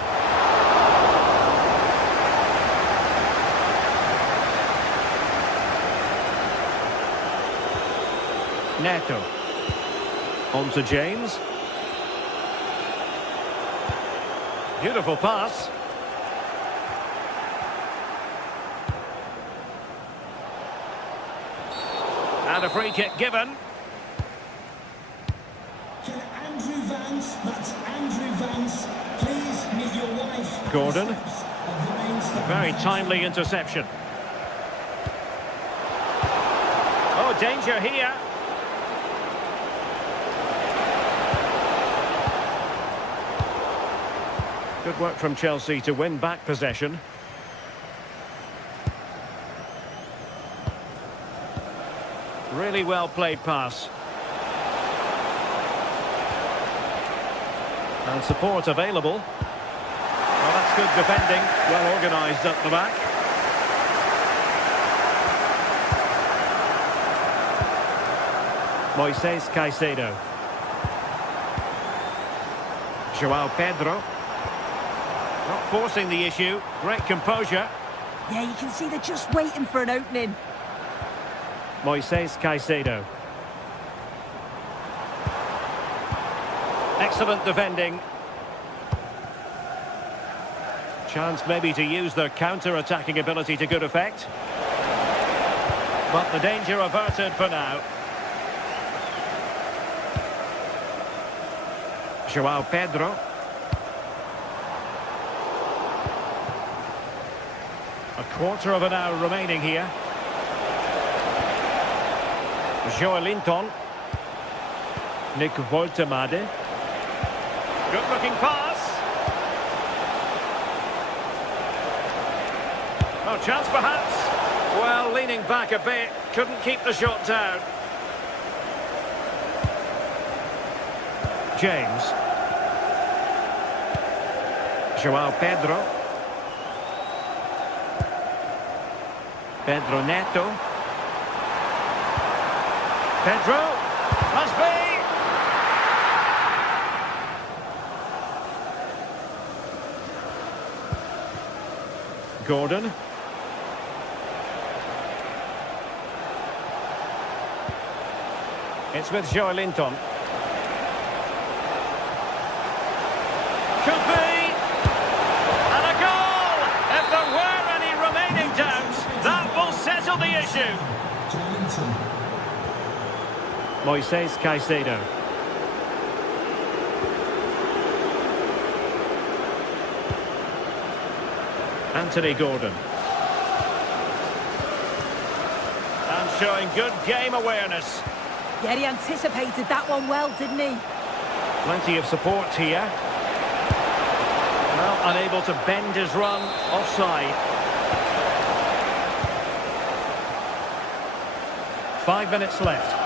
Neto. On to James. Beautiful pass. And a free kick given. Can Andrew Vance, that's Andrew Vance, please meet your wife. Gordon. Very timely interception. Oh, danger here. Good work from Chelsea to win back possession. Really well played pass. And support available. Well, that's good defending. Well organised up the back. Moises Caicedo. João Pedro. Not forcing the issue. Great composure. Yeah, you can see they're just waiting for an opening. Moises Caicedo. Excellent defending. Chance maybe to use their counter-attacking ability to good effect. But the danger averted for now. João Pedro. A quarter of an hour remaining here. Joelinton. Nick Woltemade. Good-looking pass. Oh, chance perhaps. Well, leaning back a bit. Couldn't keep the shot down. James. João Pedro. Pedro Neto. Pedro. Must be. Gordon. It's with Joelinton. Could be. And a goal! If there were any remaining doubts, that will settle the issue. Moises Caicedo. Anthony Gordon. And showing good game awareness. Yeah, he anticipated that one well, didn't he? Plenty of support here. Well, unable to bend his run offside. 5 minutes left.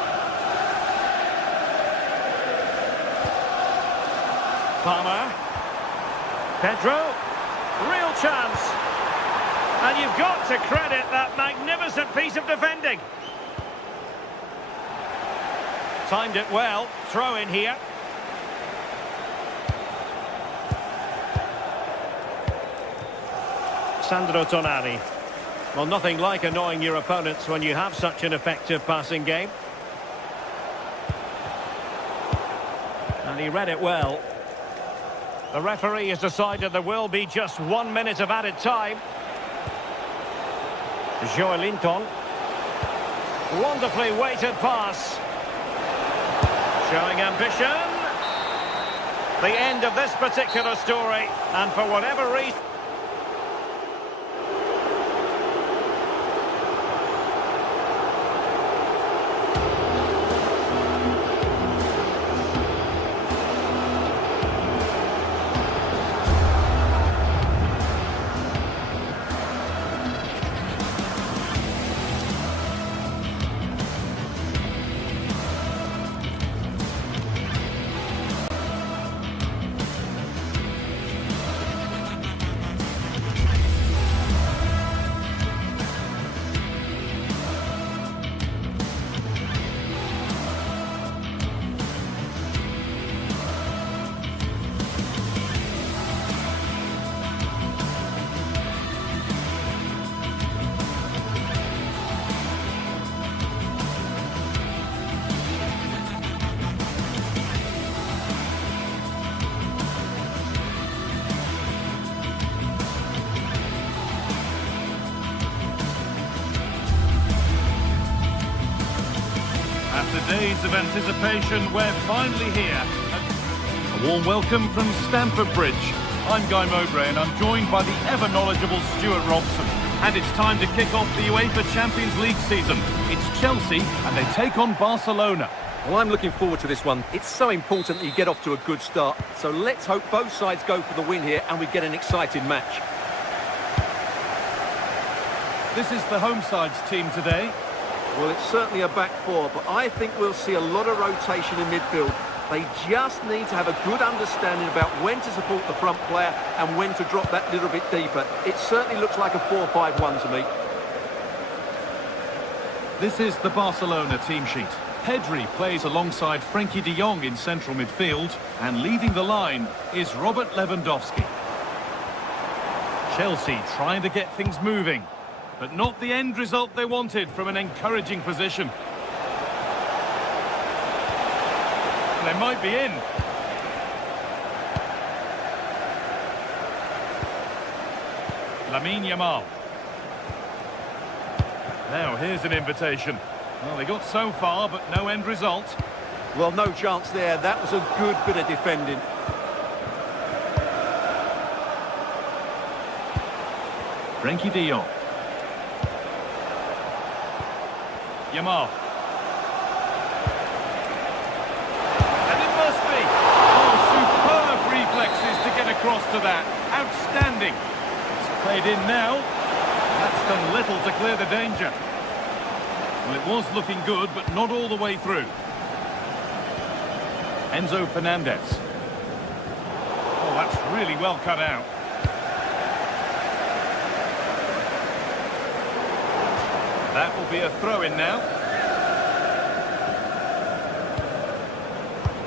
Palmer. Pedro. Real chance. And you've got to credit that magnificent piece of defending. Timed it well. Throw in here. Sandro Tonali. Well, nothing like annoying your opponents when you have such an effective passing game. And he read it well. The referee has decided there will be just 1 minute of added time. Joelinton. Wonderfully weighted pass. Showing ambition. The end of this particular story. And for whatever reason... After days of anticipation, we're finally here. A warm welcome from Stamford Bridge. I'm Guy Mowbray and I'm joined by the ever-knowledgeable Stuart Robson. And it's time to kick off the UEFA Champions League season. It's Chelsea and they take on Barcelona. Well, I'm looking forward to this one. It's so important that you get off to a good start. So let's hope both sides go for the win here and we get an exciting match. This is the home side's team today. Well, it's certainly a back four, but I think we'll see a lot of rotation in midfield. They just need to have a good understanding about when to support the front player and when to drop that little bit deeper. It certainly looks like a 4-5-1 to me. This is the Barcelona team sheet. Pedri plays alongside Frenkie de Jong in central midfield, and leading the line is Robert Lewandowski. Chelsea trying to get things moving, but not the end result they wanted from an encouraging position. They might be in. Lamine Yamal. Now here's an invitation. Well, they got so far, but no end result. Well, no chance there. That was a good bit of defending. Frenkie de Jong. Yamal. And it must be. Oh, superb reflexes to get across to that. Outstanding. It's played in now. That's done little to clear the danger. Well, it was looking good, but not all the way through. Enzo Fernandez. Oh, that's really well cut out. That will be a throw-in now.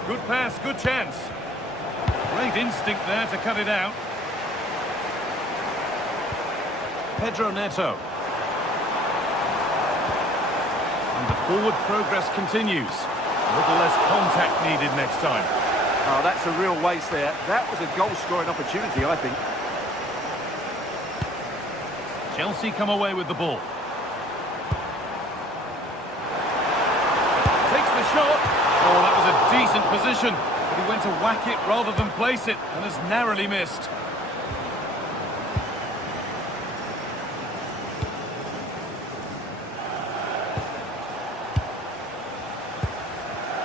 Good pass, good chance. Great instinct there to cut it out. Pedro Neto. And the forward progress continues. A little less contact needed next time. Oh, that's a real waste there. That was a goal-scoring opportunity, I think. Chelsea come away with the ball. Shot. Oh, that was a decent position, but he went to whack it rather than place it and has narrowly missed.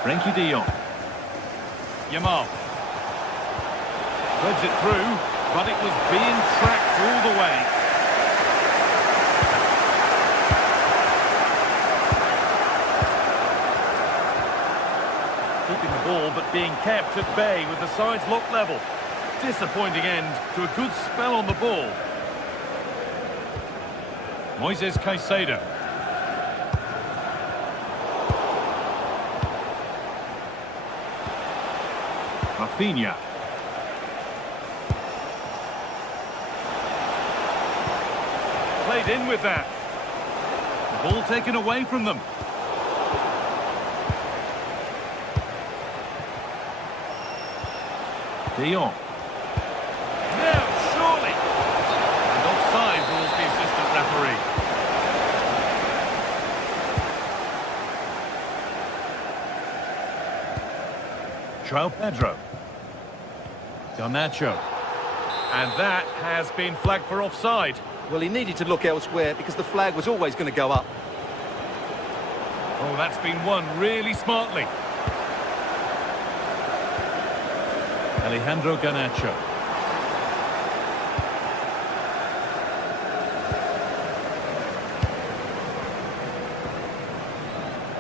Frenkie de Jong. Yamal. Threads it through, but it was being tracked all the way. Keeping the ball, but being kept at bay with the sides locked level. Disappointing end to a good spell on the ball. Moises Caicedo. Rafinha. Played in with that. The ball taken away from them. De Jong. Now, surely. And offside rules the assistant referee. João Pedro. Garnacho. And that has been flagged for offside. Well, he needed to look elsewhere because the flag was always going to go up. Oh, that's been won really smartly. Alejandro Garnacho.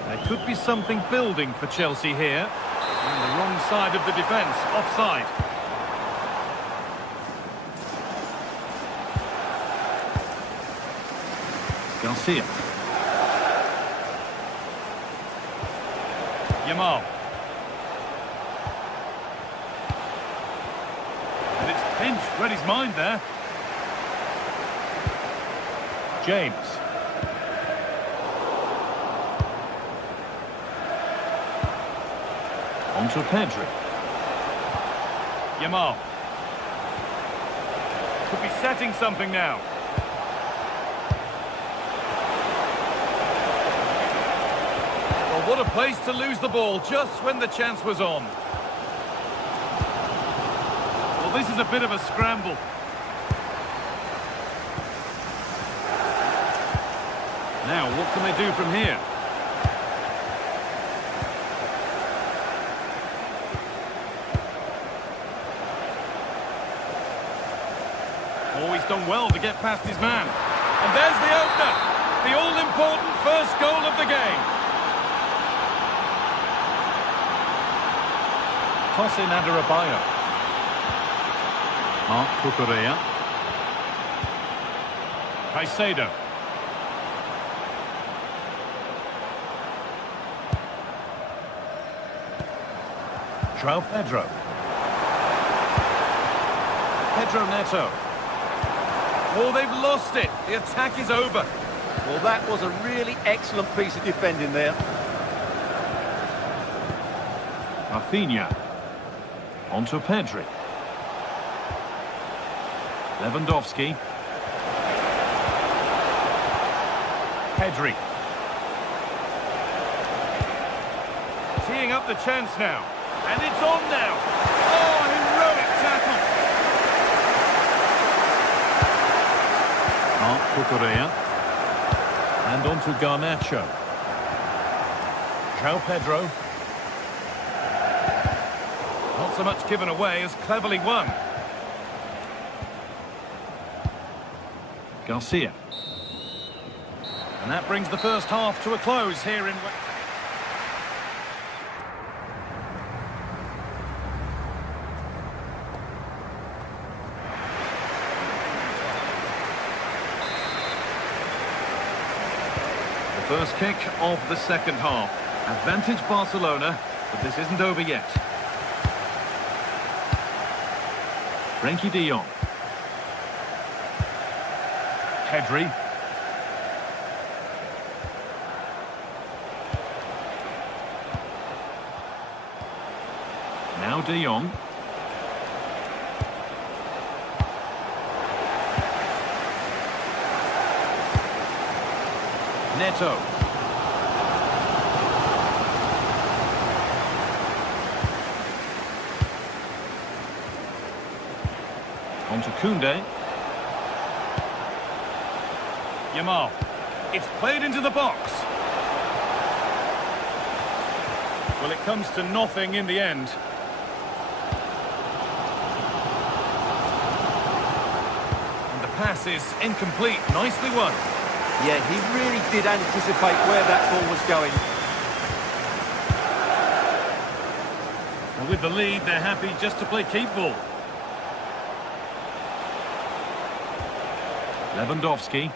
There could be something building for Chelsea here. On the wrong side of the defence, offside. Garcia. Yamal. And it's pinched, read his mind there. James. On to Pedri. Yamal. Could be setting something now. Well, What a place to lose the ball just when the chance was on. Well, this is a bit of a scramble. Now, what can they do from here? Oh, he's done well to get past his man. And there's the opener. The all-important first goal of the game. Toss in Adarabioyo. Mark Cucurella. Caicedo. João Pedro. Pedro Neto. Oh, they've lost it. The attack is over. Well, that was a really excellent piece of defending there. Rafinha. On to Pedri. Lewandowski. Pedri. Teeing up the chance now. And it's on now. Oh, heroic tackle. Mark Cucurella. And on to Garnacho. João Pedro. Not so much given away as cleverly won. Garcia. And that brings the first half to a close here in... The first kick of the second half. Advantage Barcelona, but this isn't over yet. Frenkie de Jong. Pedri. Now de Jong. Neto. On to Koundé. Yamal. It's played into the box. Well, it comes to nothing in the end. And the pass is incomplete. Nicely won. Yeah, he really did anticipate where that ball was going. And with the lead, they're happy just to play keep ball. Lewandowski.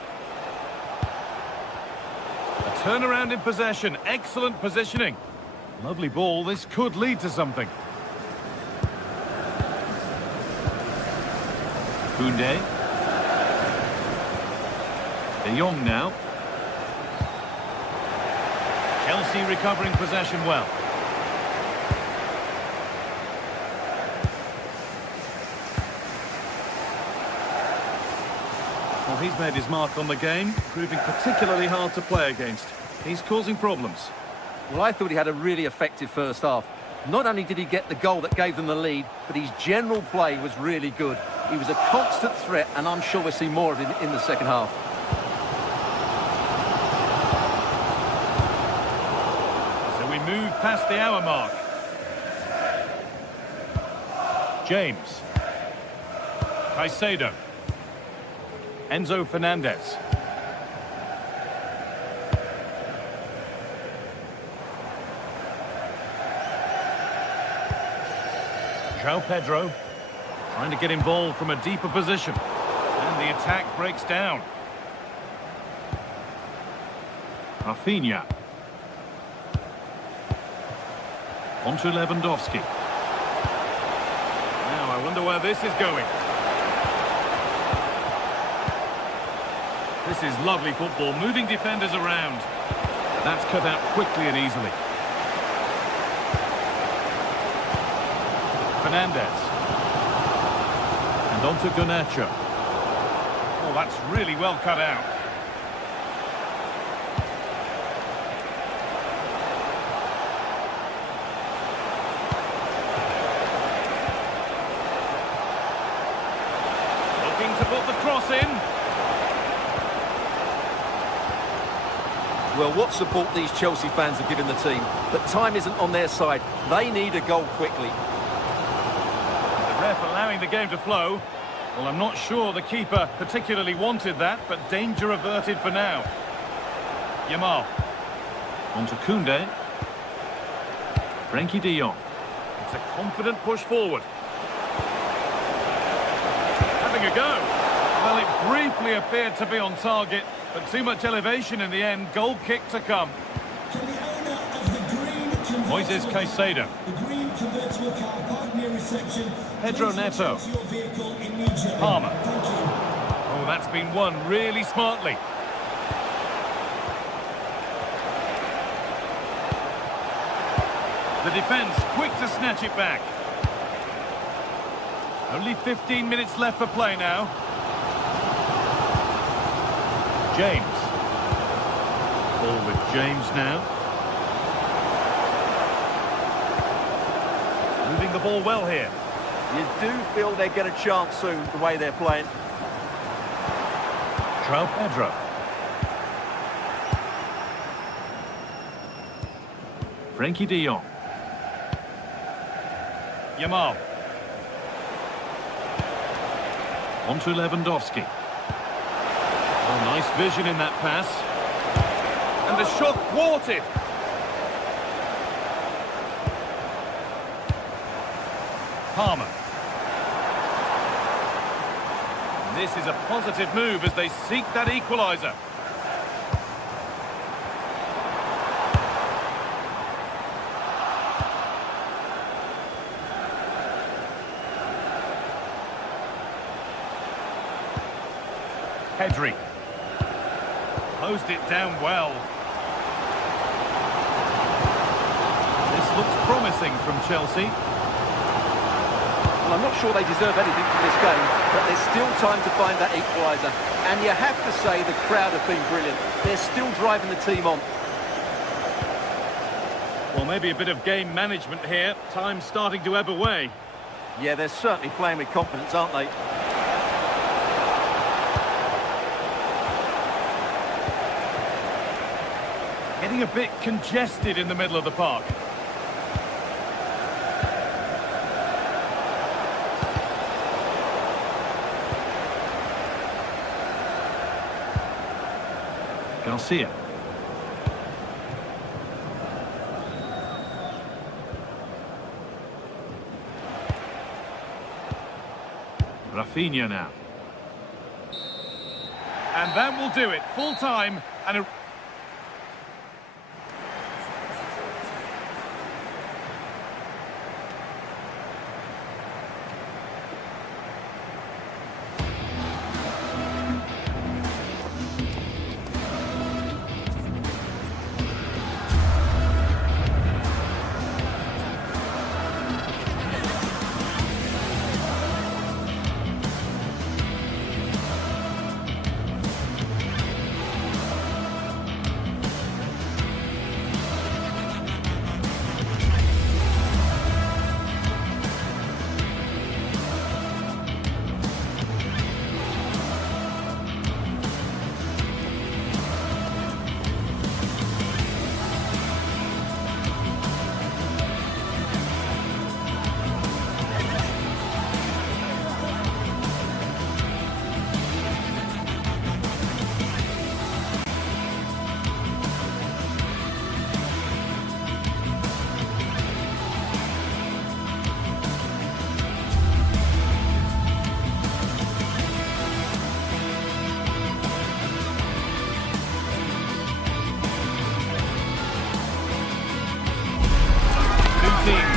A turnaround in possession. Excellent positioning. Lovely ball. This could lead to something. Koundé. De Jong now. Chelsea recovering possession well. Well, he's made his mark on the game, proving particularly hard to play against. He's causing problems. Well, I thought he had a really effective first half. Not only did he get the goal that gave them the lead, but his general play was really good. He was a constant threat, and I'm sure we'll see more of him in the second half. So we move past the hour mark. James. Caicedo. Enzo Fernandez. João Pedro trying to get involved from a deeper position. And the attack breaks down. Rafinha. On to Lewandowski. Now I wonder where this is going. This is lovely football, moving defenders around. That's cut out quickly and easily. Fernandez. And on to Garnacho. Oh, that's really well cut out. cross in. Well, what support these Chelsea fans are giving the team, but time isn't on their side. They need a goal quickly. The ref allowing the game to flow. Well, I'm not sure the keeper particularly wanted that, but danger averted for now. Yamal. On to Koundé. Frenkie de Jong. It's a confident push forward. Having a go. Well, it briefly appeared to be on target, but too much elevation in the end. Goal kick to come. Can the owner of the green convertible- Moises Caicedo. The green convertible car park near reception. Pedro Please Neto. return to your vehicle immediately. Palmer. Thank you. Oh, that's been won really smartly. The defence quick to snatch it back. Only 15 minutes left for play now. James. Ball with James now. Moving the ball well here. You do feel they get a chance soon, the way they're playing. João Pedro. Frenkie de Jong. Yamal. On to Lewandowski. Oh, nice vision in that pass. And the shot thwarted. Palmer. And this is a positive move as they seek that equaliser. Pedri. Closed it down well. This looks promising from Chelsea. Well, I'm not sure they deserve anything from this game, but there's still time to find that equaliser. And you have to say the crowd have been brilliant. They're still driving the team on. Well, maybe a bit of game management here. Time's starting to ebb away. Yeah, they're certainly playing with confidence, aren't they? Getting a bit congested in the middle of the park. Garcia. Rafinha now. And that will do it. Full time and a...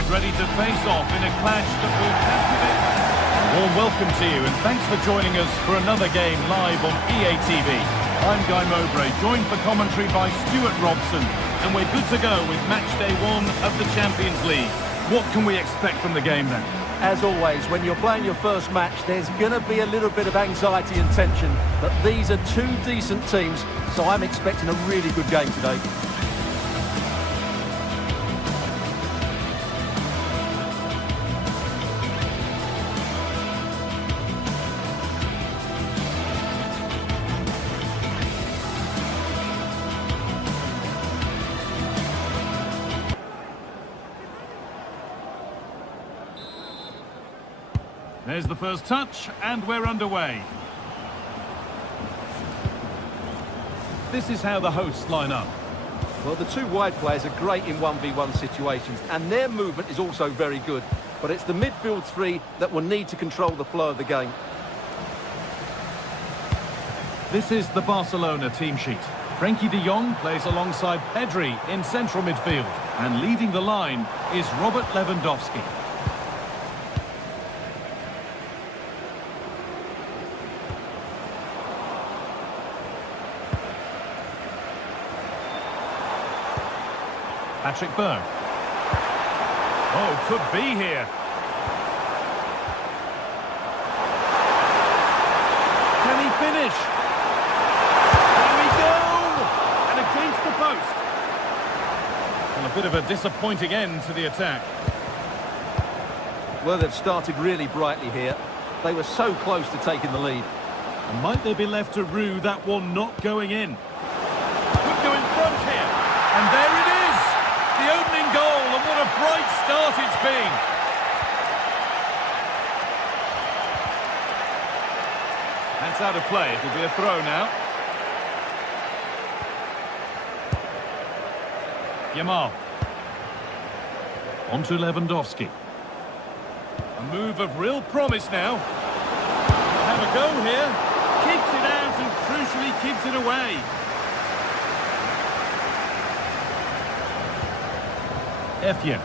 Ready to face off in a clash that will captivate. A warm welcome to you and thanks for joining us for another game live on EA TV. I'm Guy Mowbray, joined for commentary by Stuart Robson, and we're good to go with match day 1 of the Champions League. What can we expect from the game then? As always, when you're playing your first match, there's going to be a little bit of anxiety and tension, but these are two decent teams, so I'm expecting a really good game today. There's the first touch, and we're underway. This is how the hosts line up. Well, the two wide players are great in 1v1 situations, and their movement is also very good. But it's the midfield three that will need to control the flow of the game. This is the Barcelona team sheet. Frenkie de Jong plays alongside Pedri in central midfield. And leading the line is Robert Lewandowski. Patrick Berg. Oh, could be here. Can he finish? There we go! And against the post. And a bit of a disappointing end to the attack. Well, they've started really brightly here. They were so close to taking the lead. And might they be left to rue that one not going in? Could go in front here. And there it is! The opening goal, and what a bright start it's been. That's out of play. It'll be a throw now. Yamal. On to Lewandowski. A move of real promise now. Have a go here. Keeps it out and crucially keeps it away. Effian.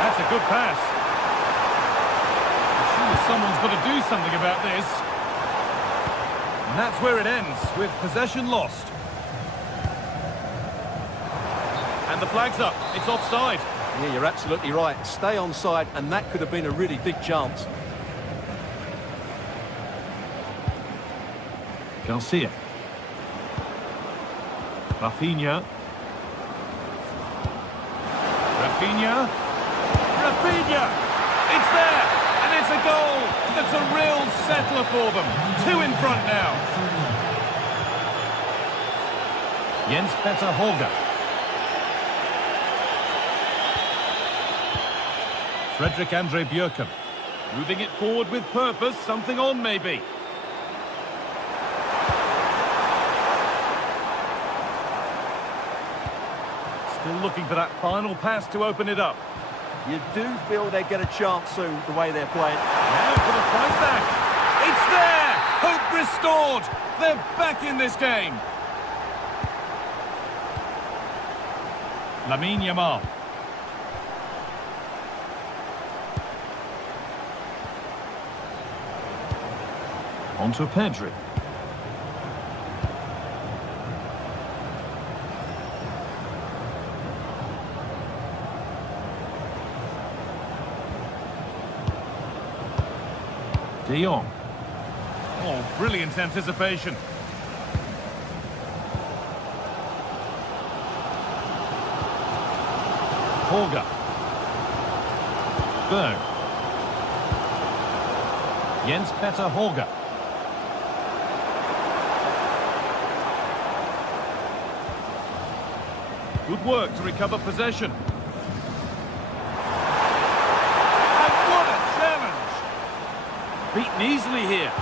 That's a good pass. Surely someone's got to do something about this. And that's where it ends, with possession lost. And the flag's up. It's offside. Yeah, you're absolutely right. Stay onside, and that could have been a really big chance. Garcia. Rafinha. Rafinha. Rafinha! It's there! And it's a goal! That's a real settler for them. 2 in front now. Jens Petter Holger. Frederick Andre Bjørkum. Moving it forward with purpose. Something on, maybe. Still looking for that final pass to open it up. You do feel they get a chance soon, the way they're playing. Now for the fight back. It's there! Hope restored! They're back in this game. Lamine Yamal. On to Pedri. De Jong. Oh, brilliant anticipation. Holger. Berg. Jens Petter Holger. Good work to recover possession. And what a challenge! Beaten easily here.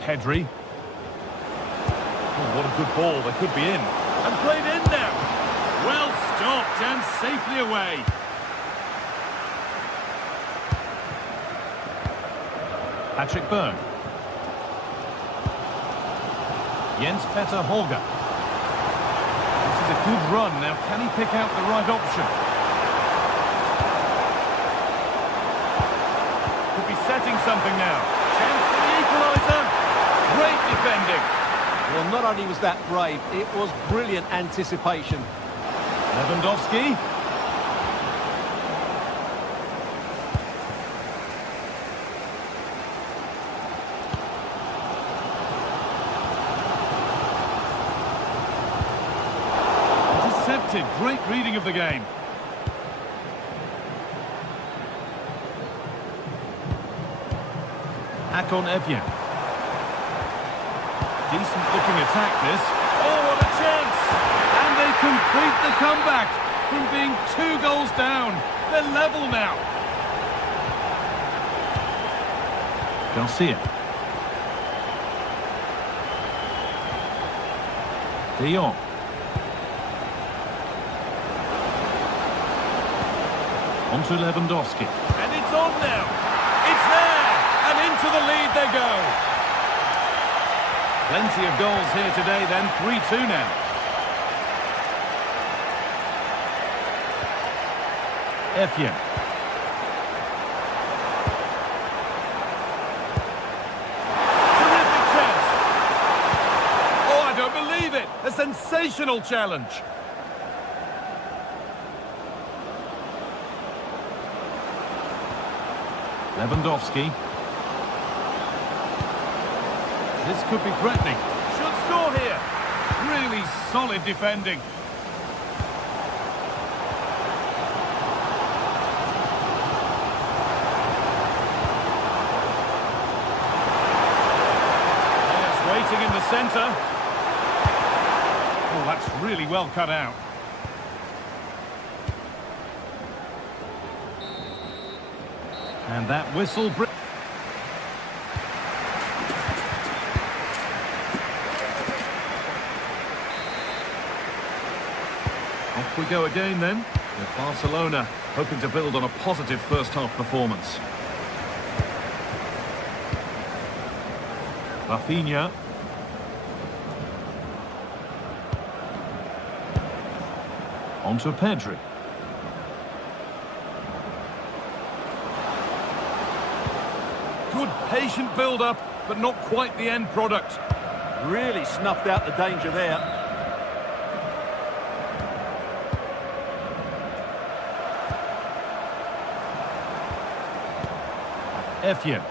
Pedri. Oh, what a good ball. They could be in. And played in now. Well stopped and safely away. Patrick Berg. Jens Petter Holger. This is a good run. Now, can he pick out the right option? Could be setting something now. Chance for the equaliser. Great defending. Well, not only was that brave, it was brilliant anticipation. Lewandowski. Intercepted. Great reading of the game. Akon Effian. Decent looking attack this. Oh, what a chance! And they complete the comeback from being 2 goals down. They're level now. Garcia. De Jong. On to Lewandowski. And it's on now. It's there. And into the lead they go. Plenty of goals here today then. 3-2 now. Effian. Terrific chance. Oh, I don't believe it. A sensational challenge. Lewandowski. This could be threatening. Should score here. Really solid defending. Yes, waiting in the centre. Oh, that's really well cut out. And that whistle... Off we go again then, with Barcelona hoping to build on a positive first-half performance. Rafinha. On to Pedri. Good patient build-up, but not quite the end product. Really snuffed out the danger there. Effian.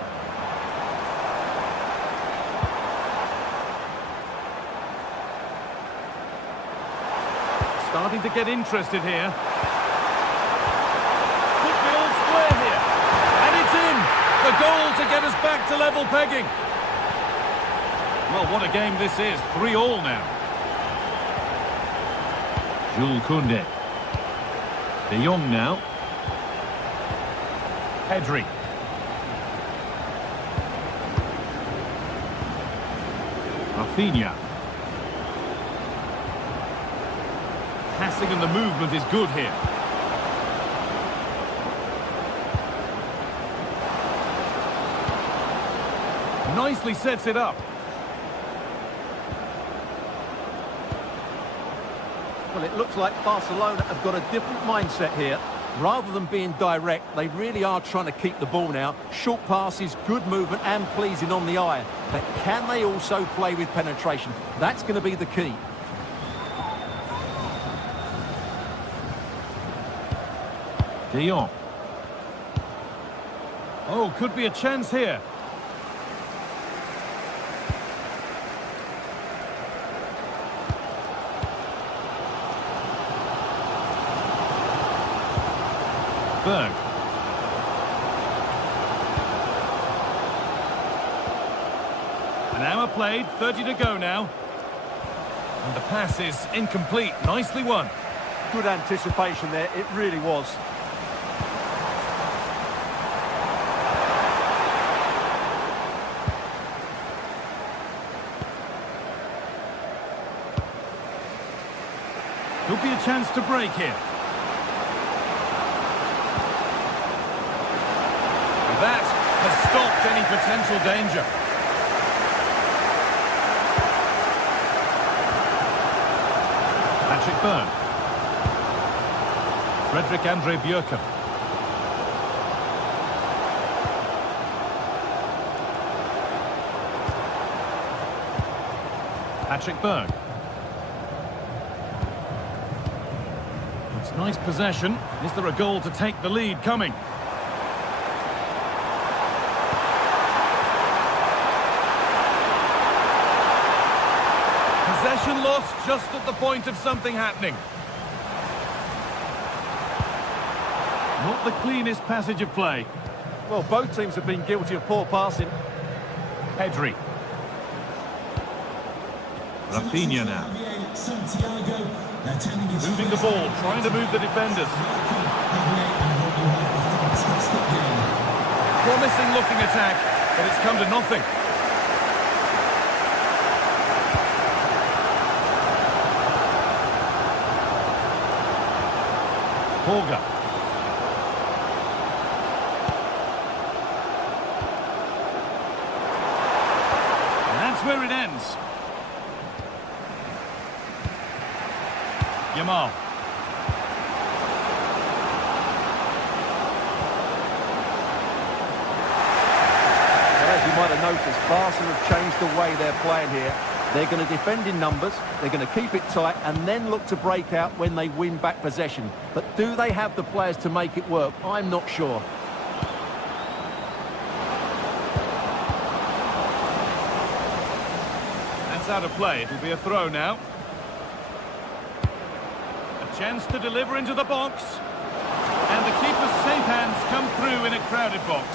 Starting to get interested here. Could be all square here. And it's in! The goal to get us back to level pegging. Well, what a game this is. 3-3 now. Jules Koundé. De Jong now. Pedri. Rafinha. Passing and the movement is good here. Nicely sets it up. Well, it looks like Barcelona have got a different mindset here. Rather than being direct, they really are trying to keep the ball now. Short passes, good movement and pleasing on the eye. But can they also play with penetration? That's going to be the key. De Jong. Oh, could be a chance here. Berg. An hour played, 30 to go now. And the pass is incomplete. Nicely won. Good anticipation there, it really was. Could be a chance to break here. That has stopped any potential danger. Patrick Berg. Frederick Andre Bjerke. Patrick Berg. It's nice possession. Is there a goal to take the lead coming? Possession lost just at the point of something happening. Not the cleanest passage of play. Well, both teams have been guilty of poor passing. Pedri. Rafinha now. Santiago. They're turning his Moving the ball, trying to move the defenders. Promising looking attack, but it's come to nothing. Borga. And that's where it ends. Yamal. As you might have noticed, Barca have changed the way they're playing here. They're going to defend in numbers, they're going to keep it tight and then look to break out when they win back possession. But do they have the players to make it work? I'm not sure. That's out of play. It'll be a throw now. A chance to deliver into the box. And the keeper's safe hands come through in a crowded box.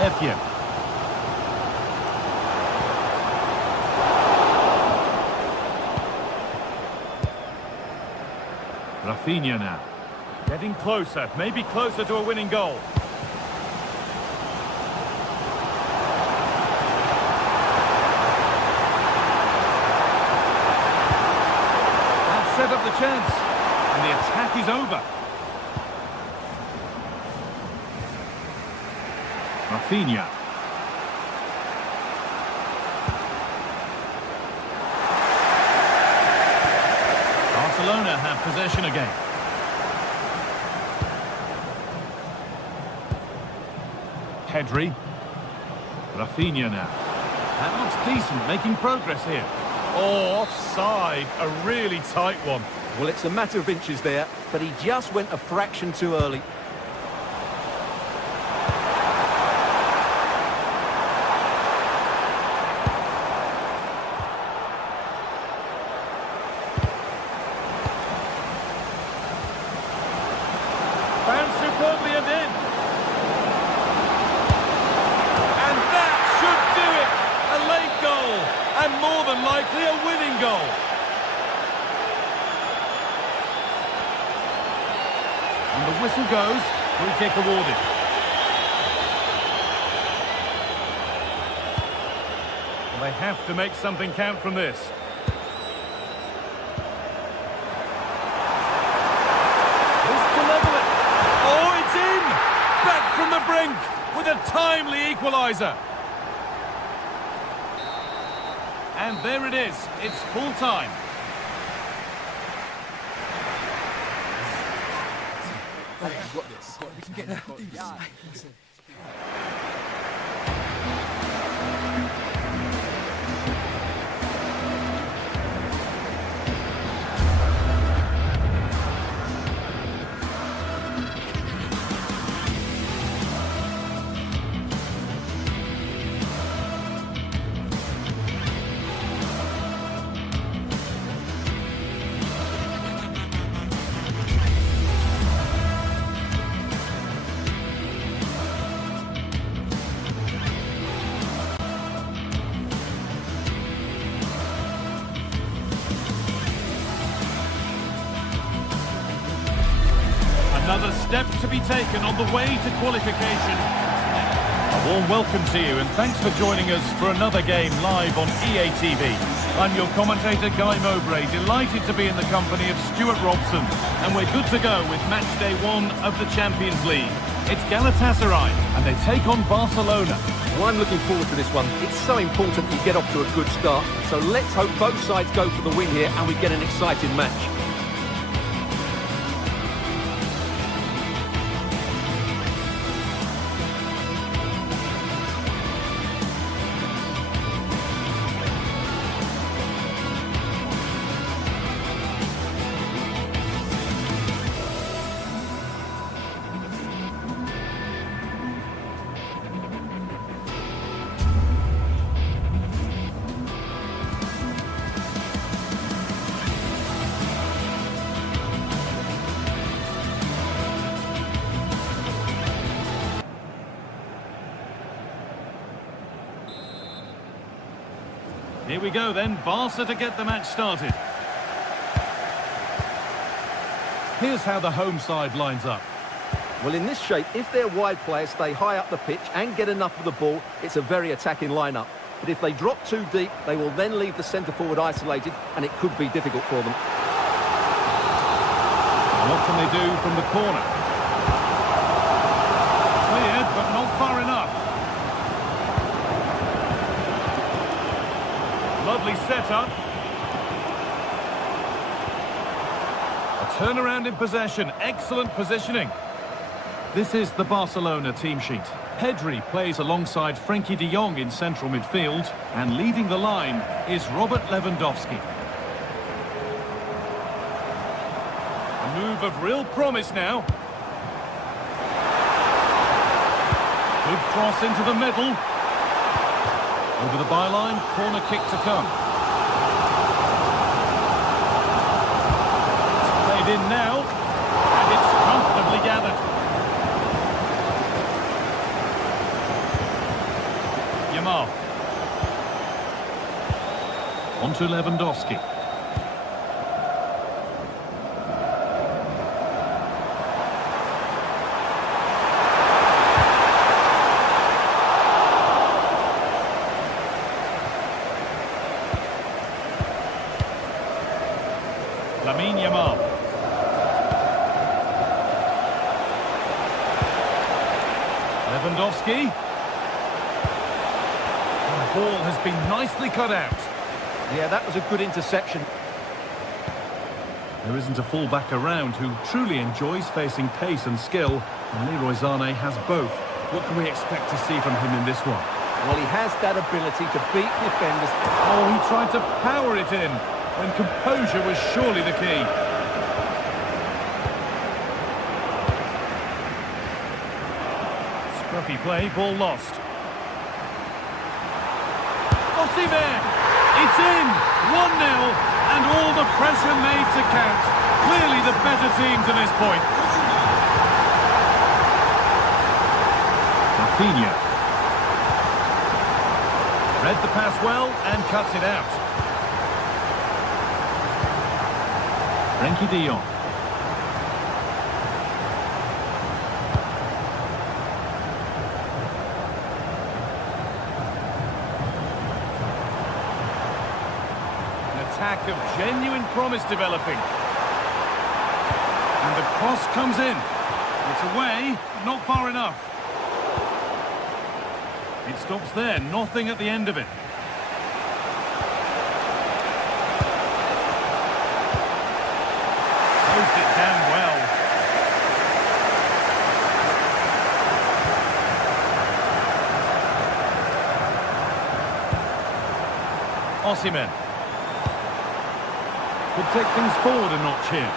Etienne. Rafinha now. Getting closer, maybe closer to a winning goal. That set up the chance. And the attack is over. Rafinha. Barcelona have possession again. Pedri. Rafinha now. That looks decent, making progress here. Oh, offside. A really tight one. Well, it's a matter of inches there, but he just went a fraction too early. Found superbly and in. And that should do it. A late goal. And more than likely a winning goal. And the whistle goes. Free kick awarded. Well, they have to make something count from this. From the brink with a timely equaliser. And there it is. It's full time. We've got this. We can get this. Another step to be taken on the way to qualification. A warm welcome to you and thanks for joining us for another game live on EA TV. I'm your commentator Guy Mowbray, delighted to be in the company of Stuart Robson. And we're good to go with match day 1 of the Champions League. It's Galatasaray and they take on Barcelona. Well, I'm looking forward to this one. It's so important we get off to a good start. So let's hope both sides go for the win here and we get an exciting match. Here we go then, Barca to get the match started. Here's how the home side lines up. Well, in this shape, if their wide players stay high up the pitch and get enough of the ball, it's a very attacking lineup. But if they drop too deep, they will then leave the centre-forward isolated, and it could be difficult for them. What can they do from the corner? Cleared, but not far enough. Lovely setup. A turnaround in possession. Excellent positioning. This is the Barcelona team sheet. Pedri plays alongside Frenkie de Jong in central midfield, and leading the line is Robert Lewandowski. A move of real promise now. Good cross into the middle. Over the byline, corner kick to come. It's played in now, and it's comfortably gathered. Yamal. On to Lewandowski. Yamal. Lewandowski. The ball has been nicely cut out. Yeah, that was a good interception. There isn't a full-back around who truly enjoys facing pace and skill, and Leroy Sané has both. What can we expect to see from him in this one? Well, he has that ability to beat defenders. Oh, he tried to power it in, when composure was surely the key. Scruffy play, ball lost. Osimhen! It's in! 1-0, and all the pressure made to count. Clearly the better team to this point. Rafinha. Read the pass well and cuts it out. Frenkie de Jong. Attack of genuine promise developing. And the cross comes in. It's away, not far enough. It stops there, nothing at the end of it. Closed it down well. Osimhen. Could take things forward a notch here.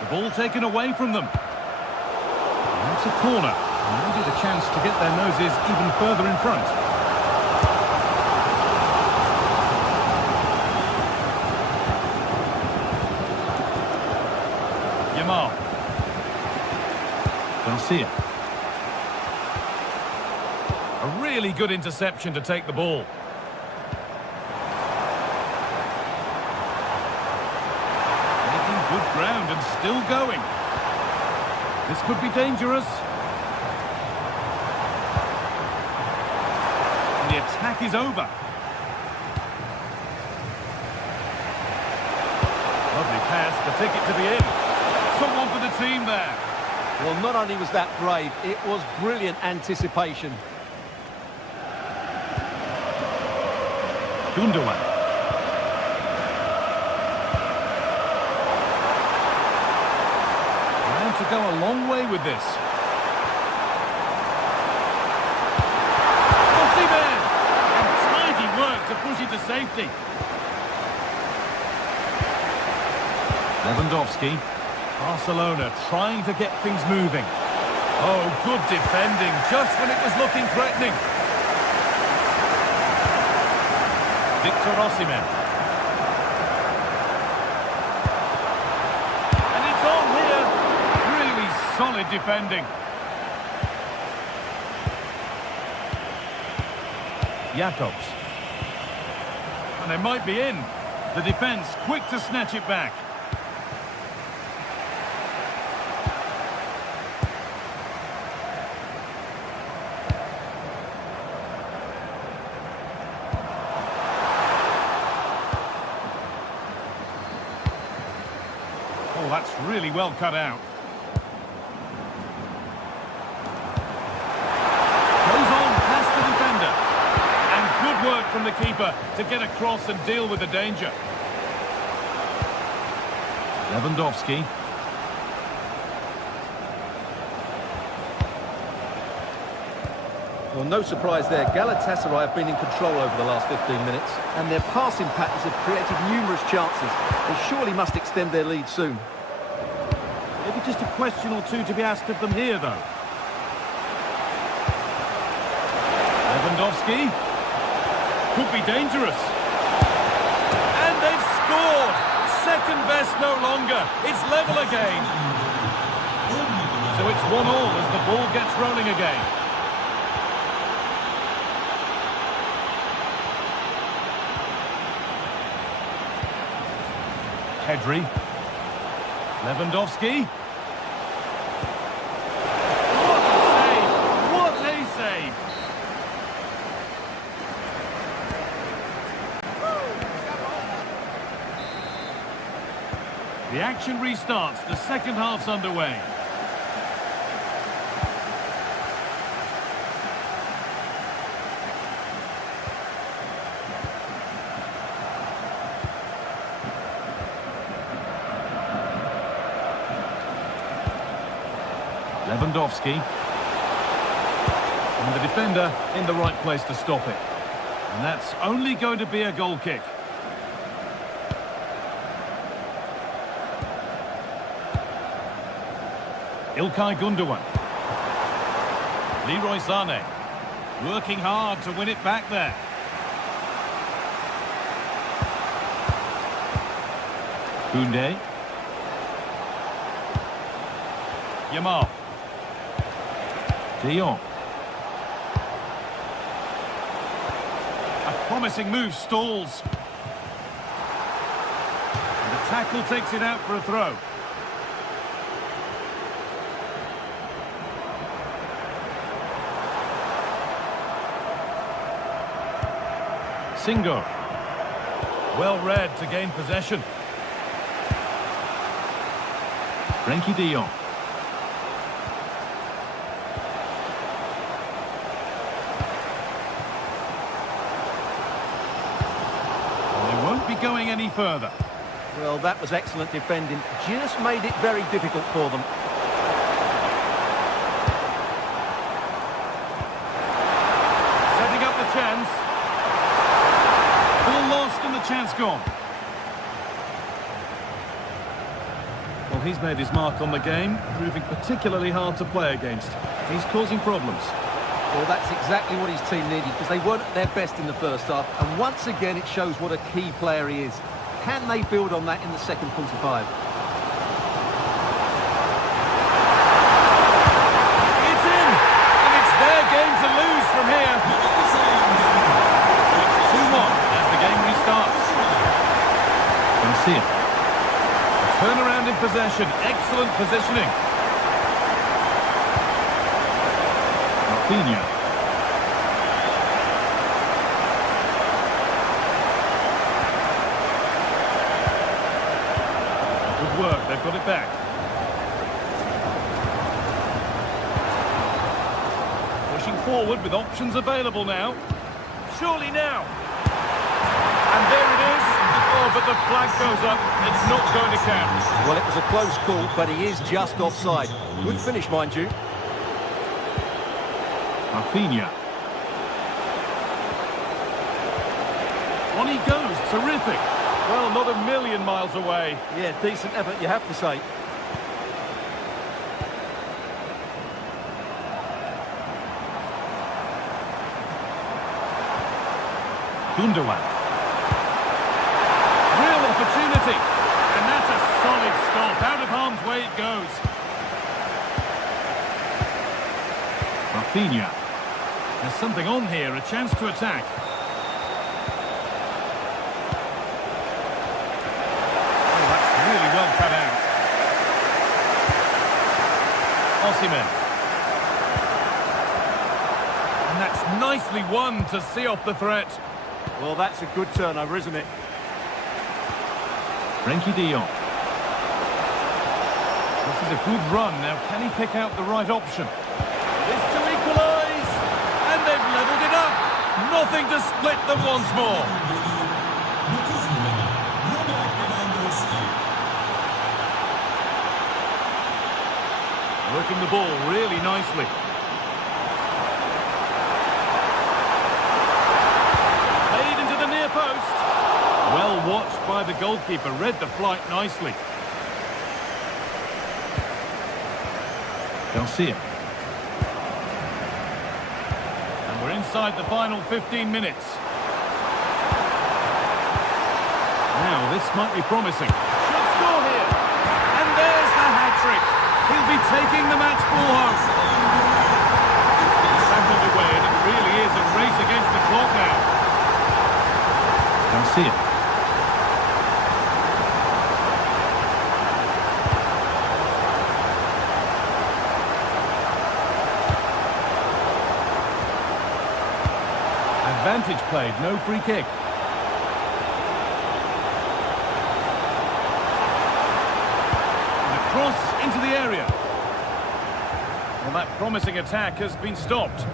The ball taken away from them. And that's a corner. Maybe the chance to get their noses even further in front. Yamal. Garcia. A really good interception to take the ball. Making good ground and still going. This could be dangerous. And the attack is over. Lovely pass, the ticket to the end. Someone for the team there. Well, not only was that brave, it was brilliant anticipation. Gundogan. Trying to go a long way with this. Osimhen! And tidy work to push it to safety. Lewandowski. Barcelona trying to get things moving. Oh, good defending just when it was looking threatening. Victor Osimhen. And it's on here. Really solid defending. Jacobs. And they might be in. The defence quick to snatch it back. Oh, that's really well cut out. Goes on past the defender. And good work from the keeper to get across and deal with the danger. Lewandowski. Well, no surprise there. Galatasaray have been in control over the last 15 minutes, and their passing patterns have created numerous chances. They surely must extend their lead soon. Maybe just a question or two to be asked of them here, though. Lewandowski. Could be dangerous. And they've scored! Second best no longer. It's level again. So it's 1-1 as the ball gets rolling again. Pedri. Lewandowski. What a save! What a save! The action restarts. The second half's underway. Lewandowski. And the defender in the right place to stop it. And that's only going to be a goal kick. Ilkay Gundogan. Leroy Sané. Working hard to win it back there. Koundé. Yamal. De Jong. A promising move stalls. And the tackle takes it out for a throw. Singo. Well read to gain possession. Frenkie de Jong. They won't be going any further. Well, that was excellent defending. Just made it very difficult for them. Setting up the chance. Ball lost and the chance gone. Well, he's made his mark on the game, proving particularly hard to play against. He's causing problems. Well, that's exactly what his team needed, because they weren't at their best in the first half. And once again, it shows what a key player he is. Can they build on that in the second 45? It's in! And it's their game to lose from here. So it's 2-1 as the game restarts. Garcia. Turnaround in possession. Excellent positioning. Rafinha. Good work. They've got it back. Pushing forward with options available now. Surely now. And there it is. Oh, but the flag goes up. It's not going to count. Well, it was a close call, but he is just offside. Good finish, mind you. Rafinha. On he goes. Terrific. Well, not a million miles away. Yeah, decent effort, you have to say. Gundogan. Real opportunity. And that's a solid stop. Out of harm's way it goes. Rafinha. There's something on here, a chance to attack. Osimhen. And that's nicely won to see off the threat. Well, that's a good turnover, isn't it? Frenkie de Jong. This is a good run. Now, can he pick out the right option? This to equalise. And they've levelled it up. Nothing to split them once more. Working the ball really nicely. Played into the near post. Well watched by the goalkeeper. Read the flight nicely. Garcia. And we're inside the final 15 minutes. Now, this might be promising. Should score here. And there's the hat-trick. He'll be taking the match ball home. Back underway, and it really is a race against the clock now. Garcia. Advantage played, no free kick. Cross into the area. Well, that promising attack has been stopped.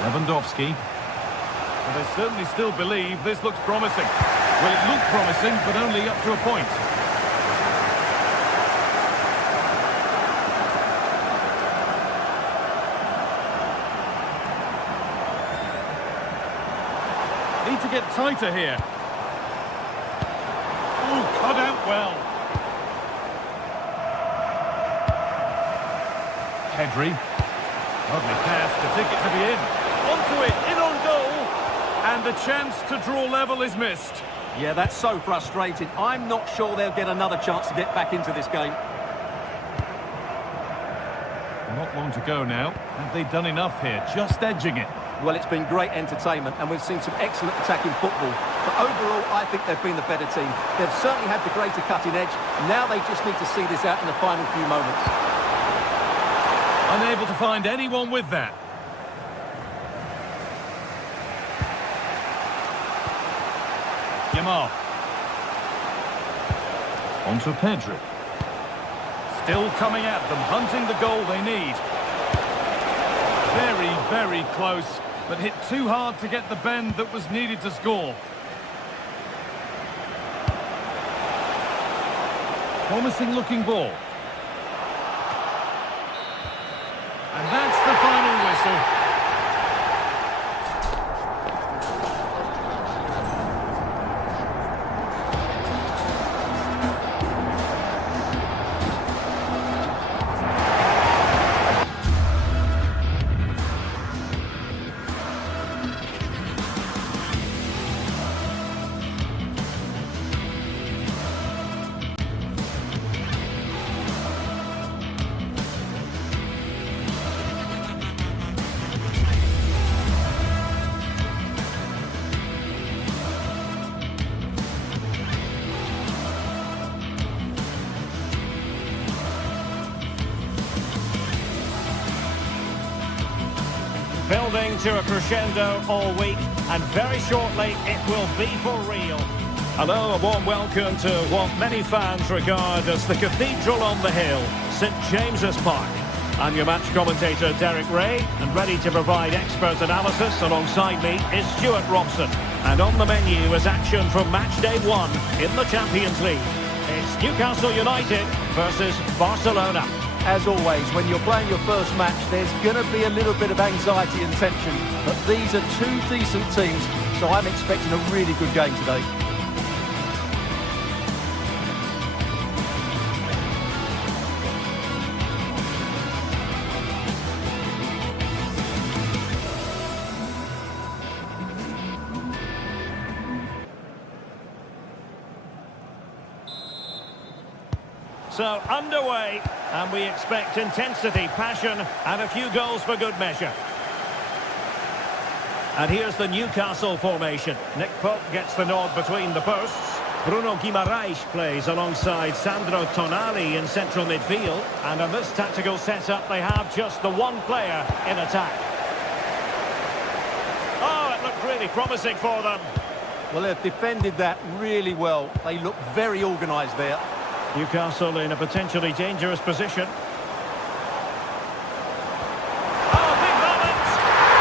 Lewandowski. Well, they certainly still believe this looks promising. Well, it looked promising, but only up to a point. Need to get tighter here. Cut out well. Pedri. Lovely pass, the ticket to be in. Onto it, in on goal. And the chance to draw level is missed. Yeah, that's so frustrating. I'm not sure they'll get another chance to get back into this game. Not long to go now. Have they done enough here? Just edging it. Well, it's been great entertainment, and we've seen some excellent attacking football. But overall, I think they've been the better team. They've certainly had the greater cutting edge. Now they just need to see this out in the final few moments. Unable to find anyone with that. Yamal. On to Pedri. Still coming at them, hunting the goal they need. Very, very close, but hit too hard to get the bend that was needed to score. Promising looking ball. And that's the final whistle. Building to a crescendo all week, and very shortly it will be for real. Hello, a warm welcome to what many fans regard as the cathedral on the hill, St James's Park. I'm your match commentator Derek Ray, and ready to provide expert analysis alongside me is Stuart Robson. And on the menu is action from match day 1 in the Champions League. It's Newcastle United versus Barcelona. As always, when you're playing your first match, there's going to be a little bit of anxiety and tension. But these are two decent teams, so I'm expecting a really good game today. So underway, and we expect intensity, passion, and a few goals for good measure. And here's the Newcastle formation. Nick Pope gets the nod between the posts. Bruno Guimaraes plays alongside Sandro Tonali in central midfield. And in this tactical setup, they have just the one player in attack. Oh, it looked really promising for them. Well, they've defended that really well. They look very organised there. Newcastle in a potentially dangerous position. Oh, big moment!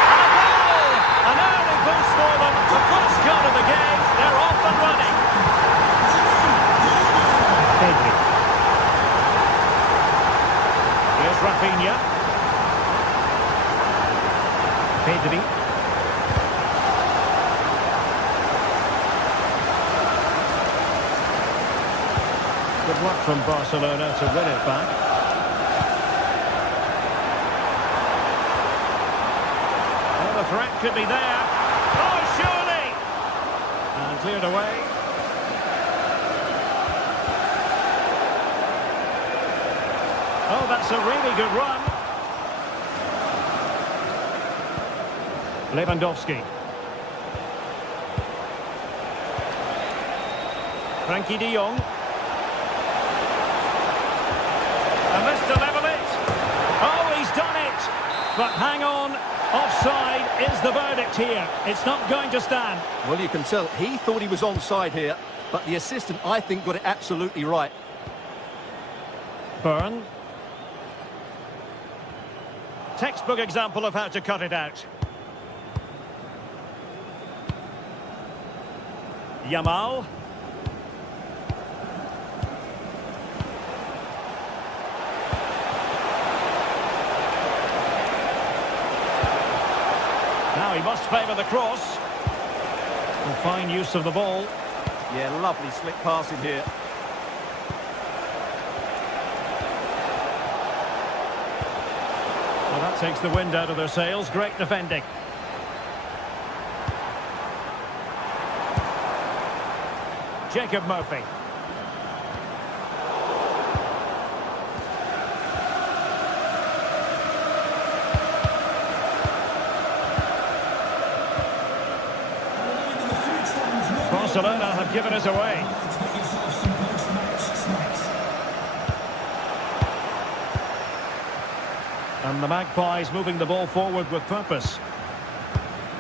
And a goal! An early boost for them. The first goal of the game. They're off and running. Pedri. Here's Rafinha. Pedri. Good luck from Barcelona to win it back. Oh, the threat could be there. Oh, surely! And cleared away. Oh, that's a really good run. Lewandowski. Frankie de Jong. And this to level it. Oh, he's done it. But hang on, offside is the verdict here. It's not going to stand. Well, you can tell he thought he was onside here, but the assistant, I think, got it absolutely right. Byrne. Textbook example of how to cut it out. Yamal. Now he must favour the cross. And fine use of the ball. Yeah, lovely slick passing here. Well, that takes the wind out of their sails. Great defending. Jacob Murphy. Barcelona have given us away. And the Magpies moving the ball forward with purpose.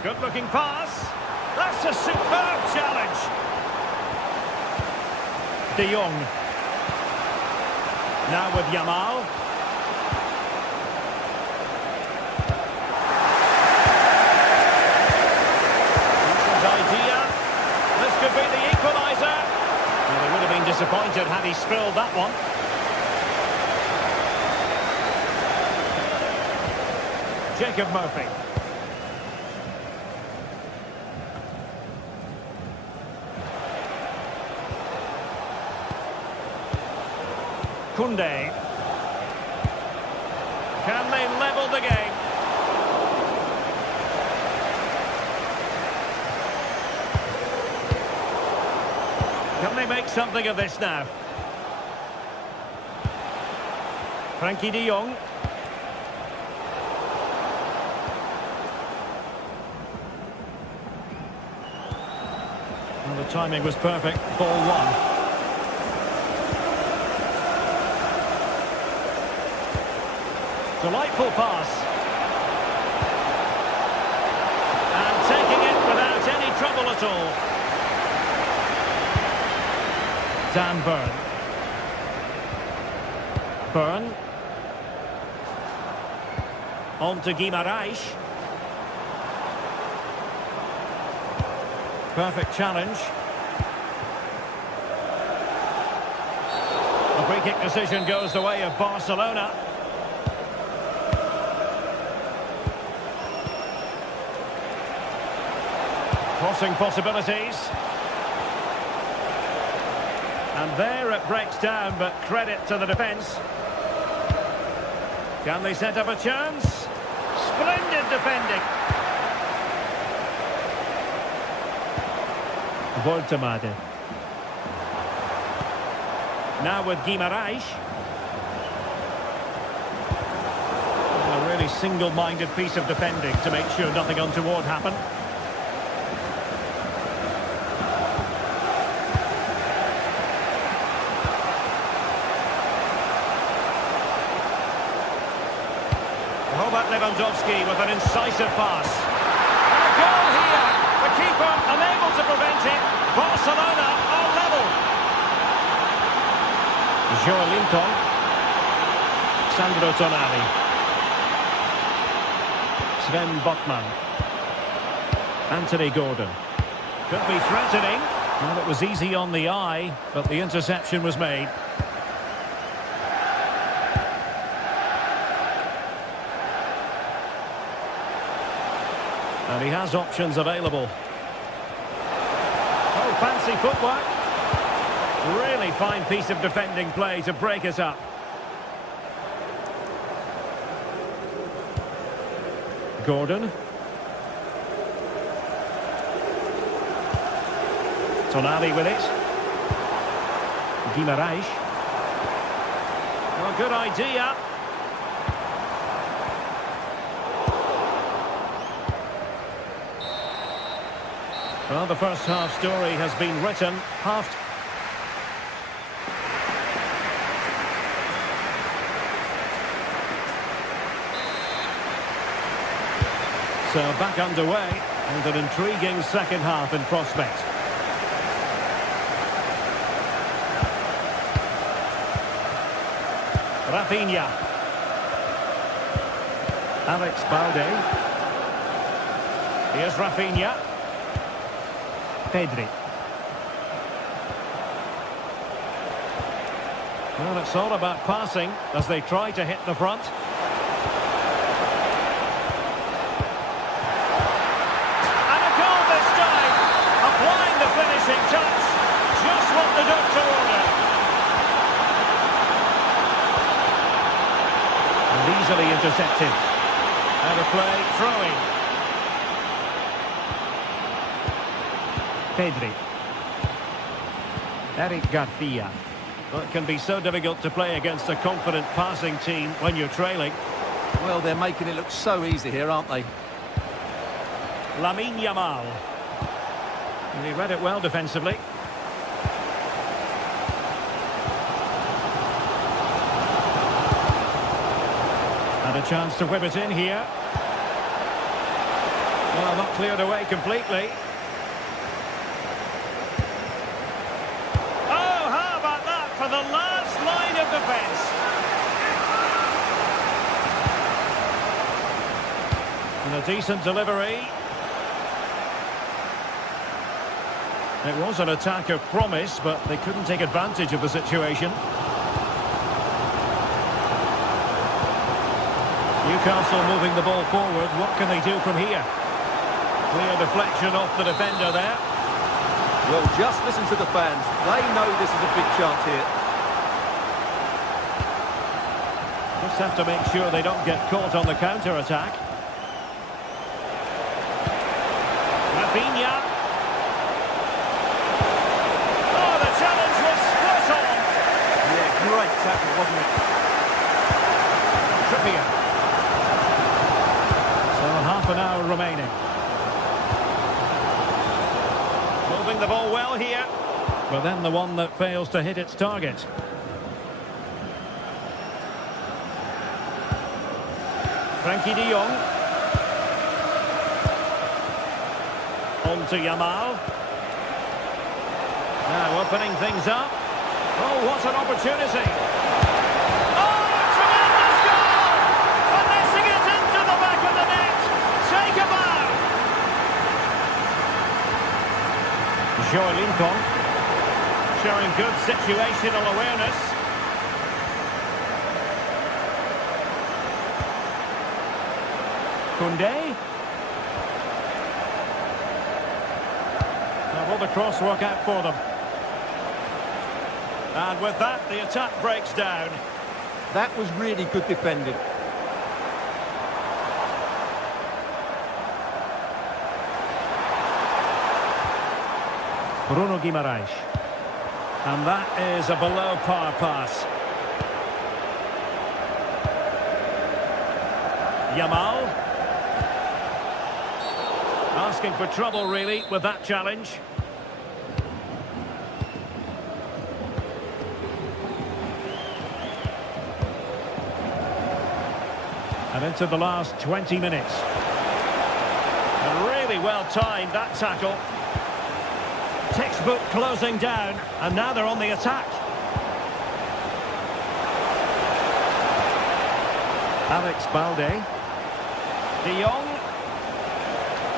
Good looking pass. That's a superb challenge. De Jong. Now with Yamal. Idea. This could be the equaliser. Well, they would have been disappointed had he spilled that one. Jacob Murphy. Koundé. Can they level the game? Can they make something of this now? Frankie de Jong. Well, the timing was perfect. Ball one. Delightful pass. And taking it without any trouble at all. Dan Byrne. Byrne. On to Guimaraes. Perfect challenge. The free kick decision goes the way of Barcelona. Crossing possibilities. And there it breaks down, but credit to the defence. Can they set up a chance? Splendid defending. Voltemade. Now with Guimaraes. A really single-minded piece of defending to make sure nothing untoward happened. Lewandowski with an incisive pass. And a goal here. The keeper unable to prevent it. Barcelona are level. Joelinton. Sandro Tonali. Sven Botman. Anthony Gordon. Could be threatening. Well, it was easy on the eye, but the interception was made. And he has options available. Oh, fancy footwork. Really fine piece of defending play to break it up. Gordon. Tonali with it. Guimaraes. Well, good idea. Well, the first half story has been written. So back underway and an intriguing second half in prospect. Rafinha. Alex Balde. Here's Rafinha. Pedri. Well, it's all about passing as they try to hit the front. And a goal this time. Applying the finishing touch. Just what the doctor ordered. And easily intercepted. Out of play, throwing. Pedri. Eric Garcia. Well, it can be so difficult to play against a confident passing team when you're trailing. Well, they're making it look so easy here, aren't they? Lamine Yamal. And he read it well defensively. And a chance to whip it in here. Well, not cleared away completely. For the last line of defence. And a decent delivery. It was an attack of promise, but they couldn't take advantage of the situation. Newcastle moving the ball forward. What can they do from here? Clear deflection off the defender there. Well, just listen to the fans. They know this is a big chance here. Just have to make sure they don't get caught on the counter-attack. Rafinha. Oh, the challenge was spot on. Yeah, great tackle, wasn't it? Trippier. So half an hour remaining. Moving the ball well here, but then the one that fails to hit its target. Frankie de Jong. On to Yamal. Now opening things up. Oh, what an opportunity. Oh, tremendous goal! Finessing it into the back of the net. Take a bow. Joelinton showing good situational awareness. Koundé. Now will the cross work out for them? And with that, the attack breaks down. That was really good defending. Bruno Guimaraes. And that is a below-par pass. Yamal. Asking for trouble, really, with that challenge. And And into the last 20 minutes. And really well timed, that tackle. Textbook closing down, and now they're on the attack. Alex Balde. De Jong.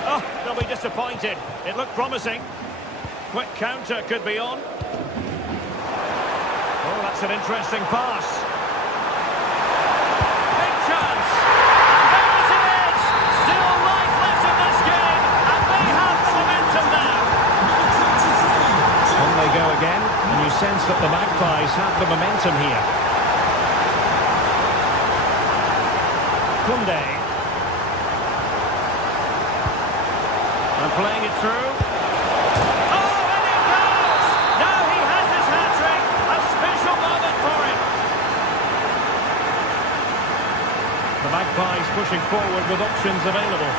Oh, they'll be disappointed. It looked promising. Quick counter could be on. Oh, that's an interesting pass. Big chance. And there it is. Still life left in this game. And they have the momentum now. On they go again. And you sense that the Magpies have the momentum here. Kunde. And playing it through. Oh, and it goes! Now he has his hat-trick. A special moment for him. The Magpies pushing forward with options available.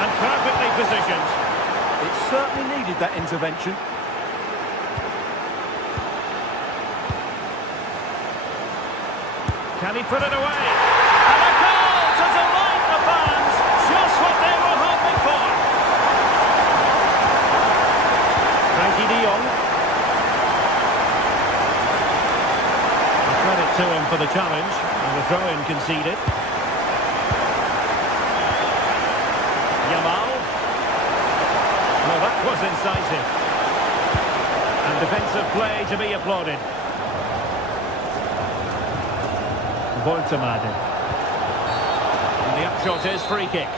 And perfectly positioned. It certainly needed that intervention. Can he put it away? And a goal to delight the fans. Just what they were hoping for. Frankie de Jong. A credit to him for the challenge. And the throw-in conceded. Yamal. Well, that was incisive. And defensive play to be applauded. Voltemade. And the upshot is free kick.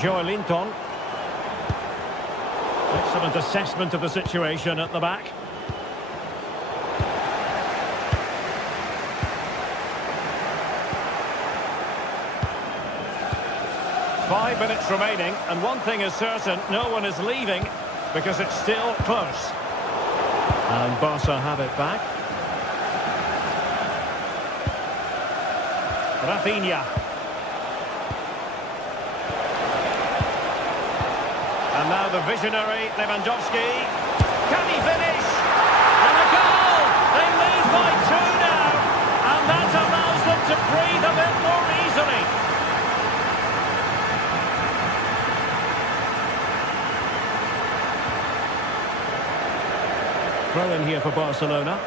Joelinton. Excellent assessment of the situation at the back. Five minutes remaining, and one thing is certain, no one is leaving because it's still close. And Barca have it back. Rafinha. And now the visionary Lewandowski. Can he finish? And a goal! They lead by 2 now. And that allows them to breathe a bit more easily. Throw in here for Barcelona.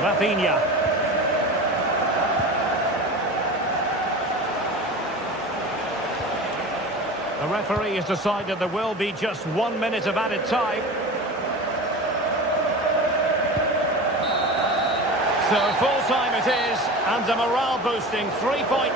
Rafinha. The referee has decided there will be just 1 minute of added time. So full time it is, and a morale boosting 3-point.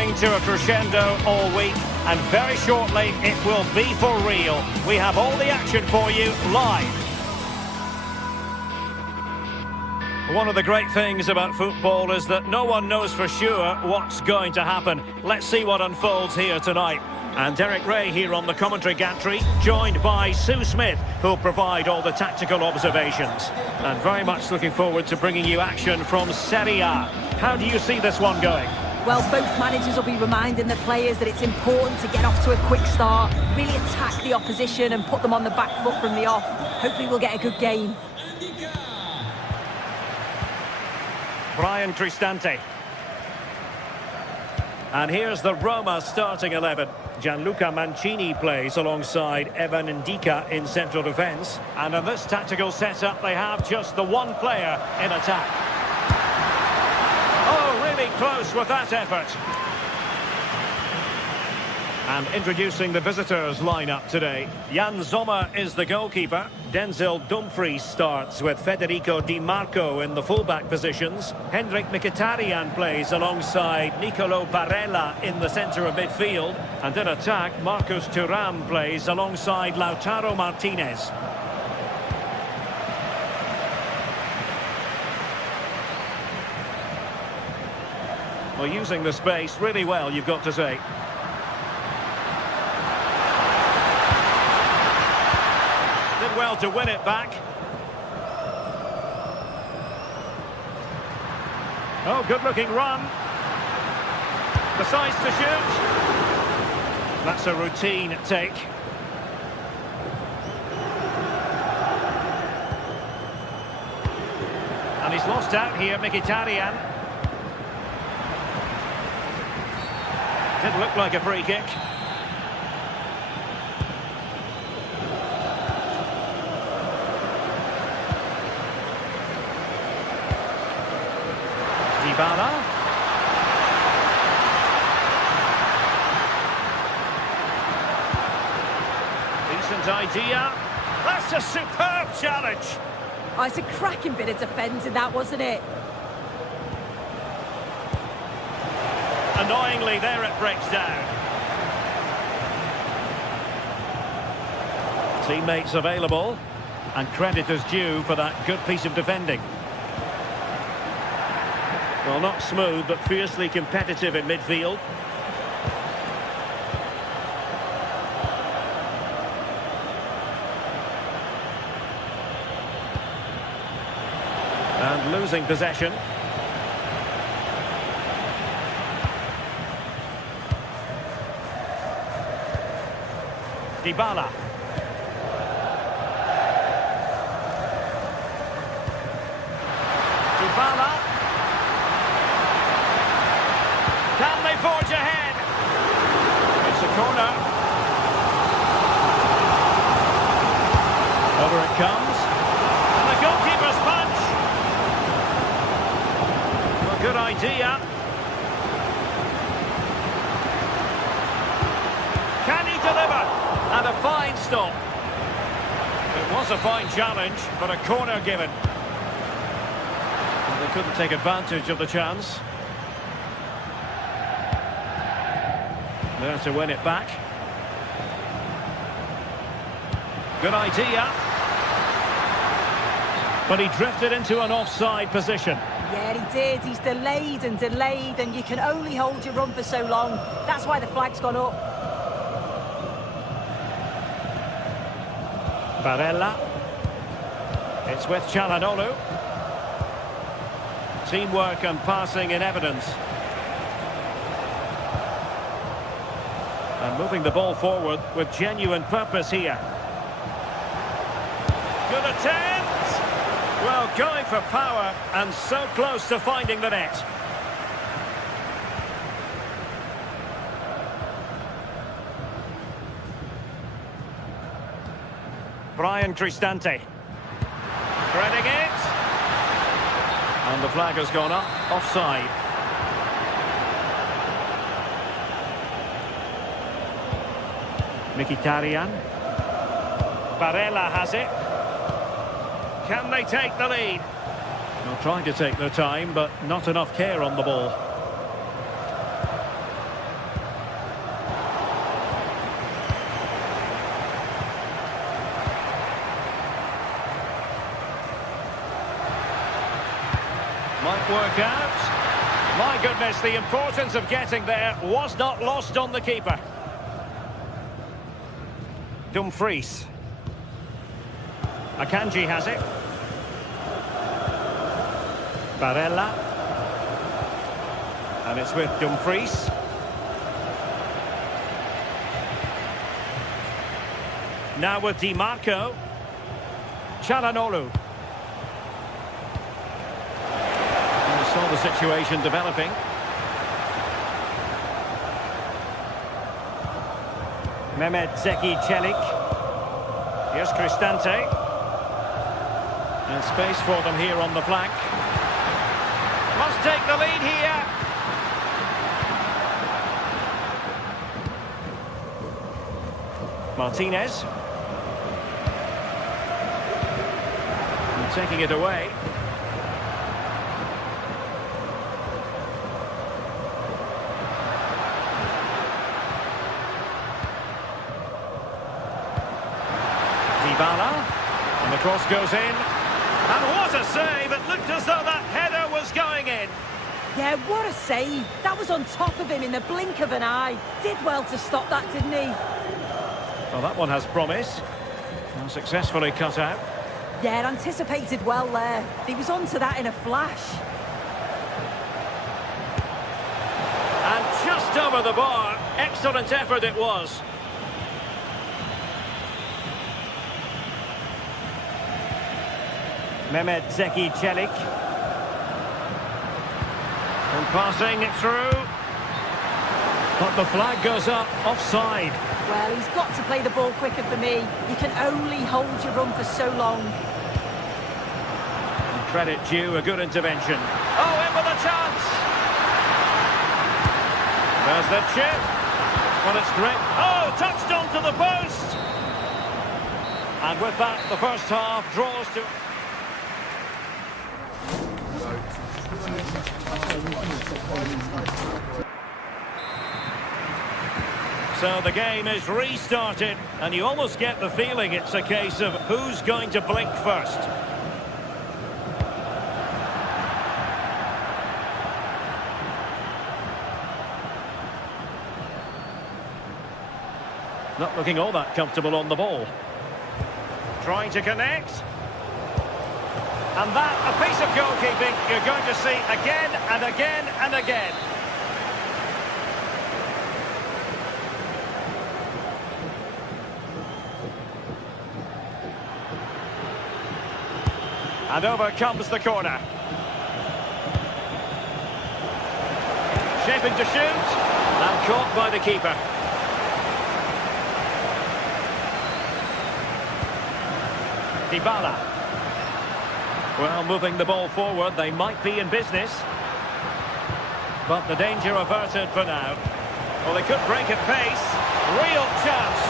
building to a crescendo all week, and very shortly it will be for real. We have all the action for you live. One of the great things about football is that no one knows for sure what's going to happen. Let's see what unfolds here tonight. And Derek Ray here on the commentary gantry, joined by Sue Smith, who'll provide all the tactical observations. And very much looking forward to bringing you action from Serie A. How do you see this one going? Well, both managers will be reminding the players that it's important to get off to a quick start, really attack the opposition and put them on the back foot from the off. Hopefully we'll get a good game. Brian Cristante. And here's the Roma starting 11. Gianluca Mancini plays alongside Evan Ndika in central defence. And in this tactical setup, they have just the one player in attack. Oh, really close with that effort. And introducing the visitors lineup today. Jan Sommer is the goalkeeper. Denzel Dumfries starts with Federico Di Marco in the fullback positions. Hendrik Mkhitaryan plays alongside Nicolo Barella in the centre of midfield. And in attack, Marcus Thuram plays alongside Lautaro Martinez. Well, using the space really well, you've got to say. Did well to win it back. Oh, good-looking run. Decides to shoot. That's a routine take. And he's lost out here, Mkhitaryan. Didn't look like a free kick. Dybala. Decent idea. That's a superb challenge. Oh, it's a cracking bit of defending, that, wasn't it? Annoyingly, there it breaks down. Teammates available, and credit is due for that good piece of defending. Well, not smooth, but fiercely competitive in midfield. And losing possession. Dybala. Dybala. Can they forge ahead? It's a corner. Over it comes. And the goalkeeper's punch. Well, good idea. Can he deliver? And a fine stop. It was a fine challenge, but a corner given. And they couldn't take advantage of the chance. There to win it back. Good idea. But he drifted into an offside position. Yeah, he did. He's delayed, and you can only hold your run for so long. That's why the flag's gone up. Barella. It's with Çalhanoğlu. Teamwork and passing in evidence. And moving the ball forward with genuine purpose here. Good attempt! Well, going for power and so close to finding the net. Brian Cristante. Threading it. And the flag has gone up. Offside. Mkhitaryan. Barella has it. Can they take the lead? Well, trying to take their time, but not enough care on the ball. Might work out. My goodness, the importance of getting there was not lost on the keeper. Dumfries. Akanji has it. Barella. And it's with Dumfries. Now with Di Marco. Çalhanoğlu. We saw the situation developing. Mehmet Zeki Çelik. Here's Cristante. And space for them here on the flank. Must take the lead here. Martinez. And taking it away. Dybala. And the cross goes in. And what a save! It looked as though that header was going in. Yeah, what a save. That was on top of him in the blink of an eye. Did well to stop that, didn't he? Well, that one has promise. And successfully cut out. Yeah, anticipated well there. He was onto that in a flash. And just over the bar. Excellent effort it was. Mehmet Zeki Çelik. And passing it through. But the flag goes up, offside. Well, he's got to play the ball quicker for me. You can only hold your run for so long. And credit due, a good intervention. Oh, in with a chance. There's the chip. Well, it's great. Oh, touched onto the post. And with that, the first half draws to... So the game is restarted, and you almost get the feeling it's a case of who's going to blink first. Not looking all that comfortable on the ball. Trying to connect. And that, a piece of goalkeeping you're going to see again and again and again. And over comes the corner. Shaping to shoot. And caught by the keeper. Dybala. Well, moving the ball forward, they might be in business. But the danger averted for now. Well, they could break at pace. Real chance.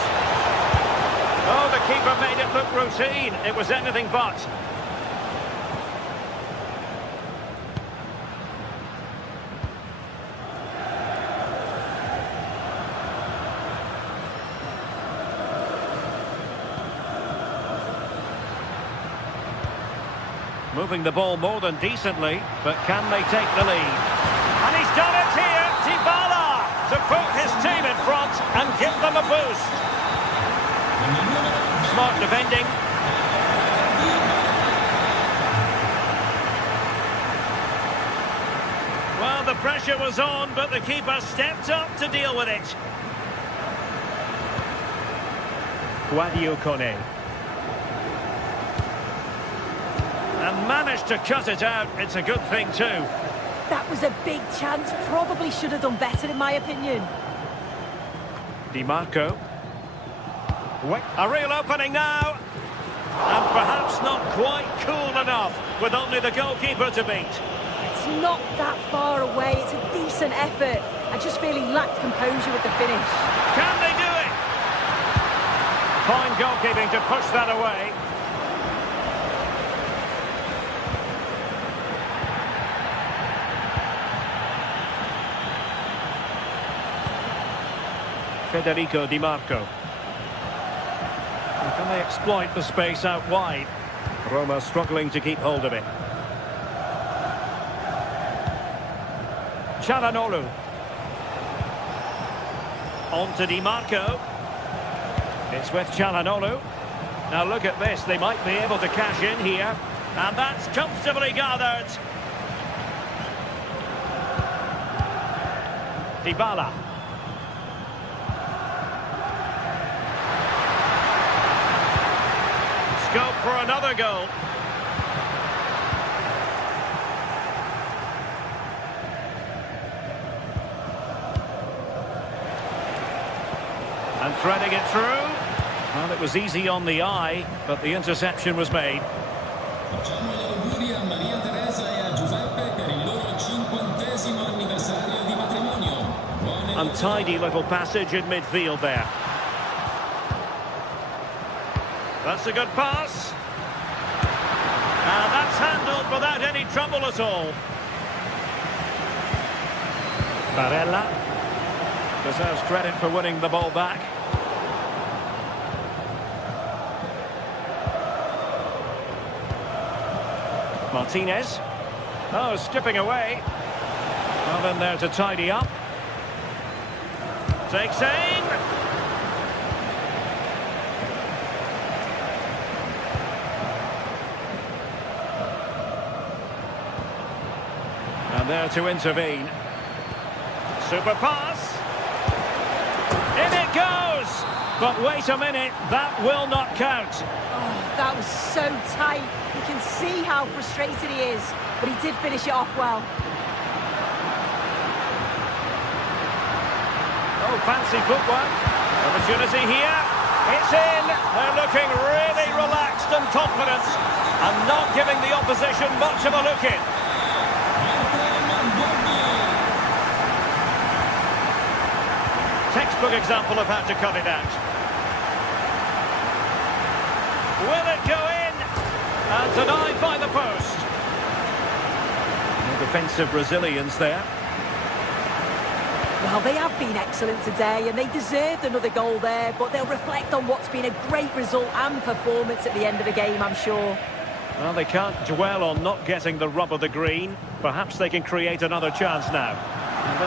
Oh, the keeper made it look routine. It was anything but. Moving the ball more than decently, but can they take the lead? And he's done it here, Dybala, to put his team in front and give them a boost. Smart defending. Well, the pressure was on, but the keeper stepped up to deal with it. Guadio Kone. And managed to cut it out. It's a good thing too. That was a big chance. Probably should have done better, in my opinion. Di Marco. A real opening now. And perhaps not quite cool enough with only the goalkeeper to beat. It's not that far away. It's a decent effort. I just feel he lacked composure with the finish. Can they do it? Fine goalkeeping to push that away. Federico Di Marco. And can they exploit the space out wide? Roma struggling to keep hold of it. Çalhanoğlu. On to Di Marco. It's with Çalhanoğlu. Now look at this, they might be able to cash in here. And that's comfortably gathered. Dybala. Scope for another goal. And threading it through. Well, it was easy on the eye, but the interception was made. Facciamo gli auguri a Maria Teresa e a Giuseppe per il loro 50° anniversario di matrimonio. Untidy little passage in midfield there. That's a good pass. And that's handled without any trouble at all. Barella deserves credit for winning the ball back. Martinez. Oh, skipping away. Well, in there to tidy up. Takes aim. And there to intervene. Super pass. In it goes. But wait a minute, that will not count. Oh, that was so tight. You can see how frustrated he is, but he did finish it off well. Oh, fancy footwork. Opportunity here. It's in. They're looking really relaxed and confident and not giving the opposition much of a look in. Textbook example of how to cut it out. Will it go in? And denied by the post. No defensive resilience there. Well, they have been excellent today, and they deserved another goal there, but they'll reflect on what's been a great result and performance at the end of the game, I'm sure. Well, they can't dwell on not getting the rub of the green. Perhaps they can create another chance now. And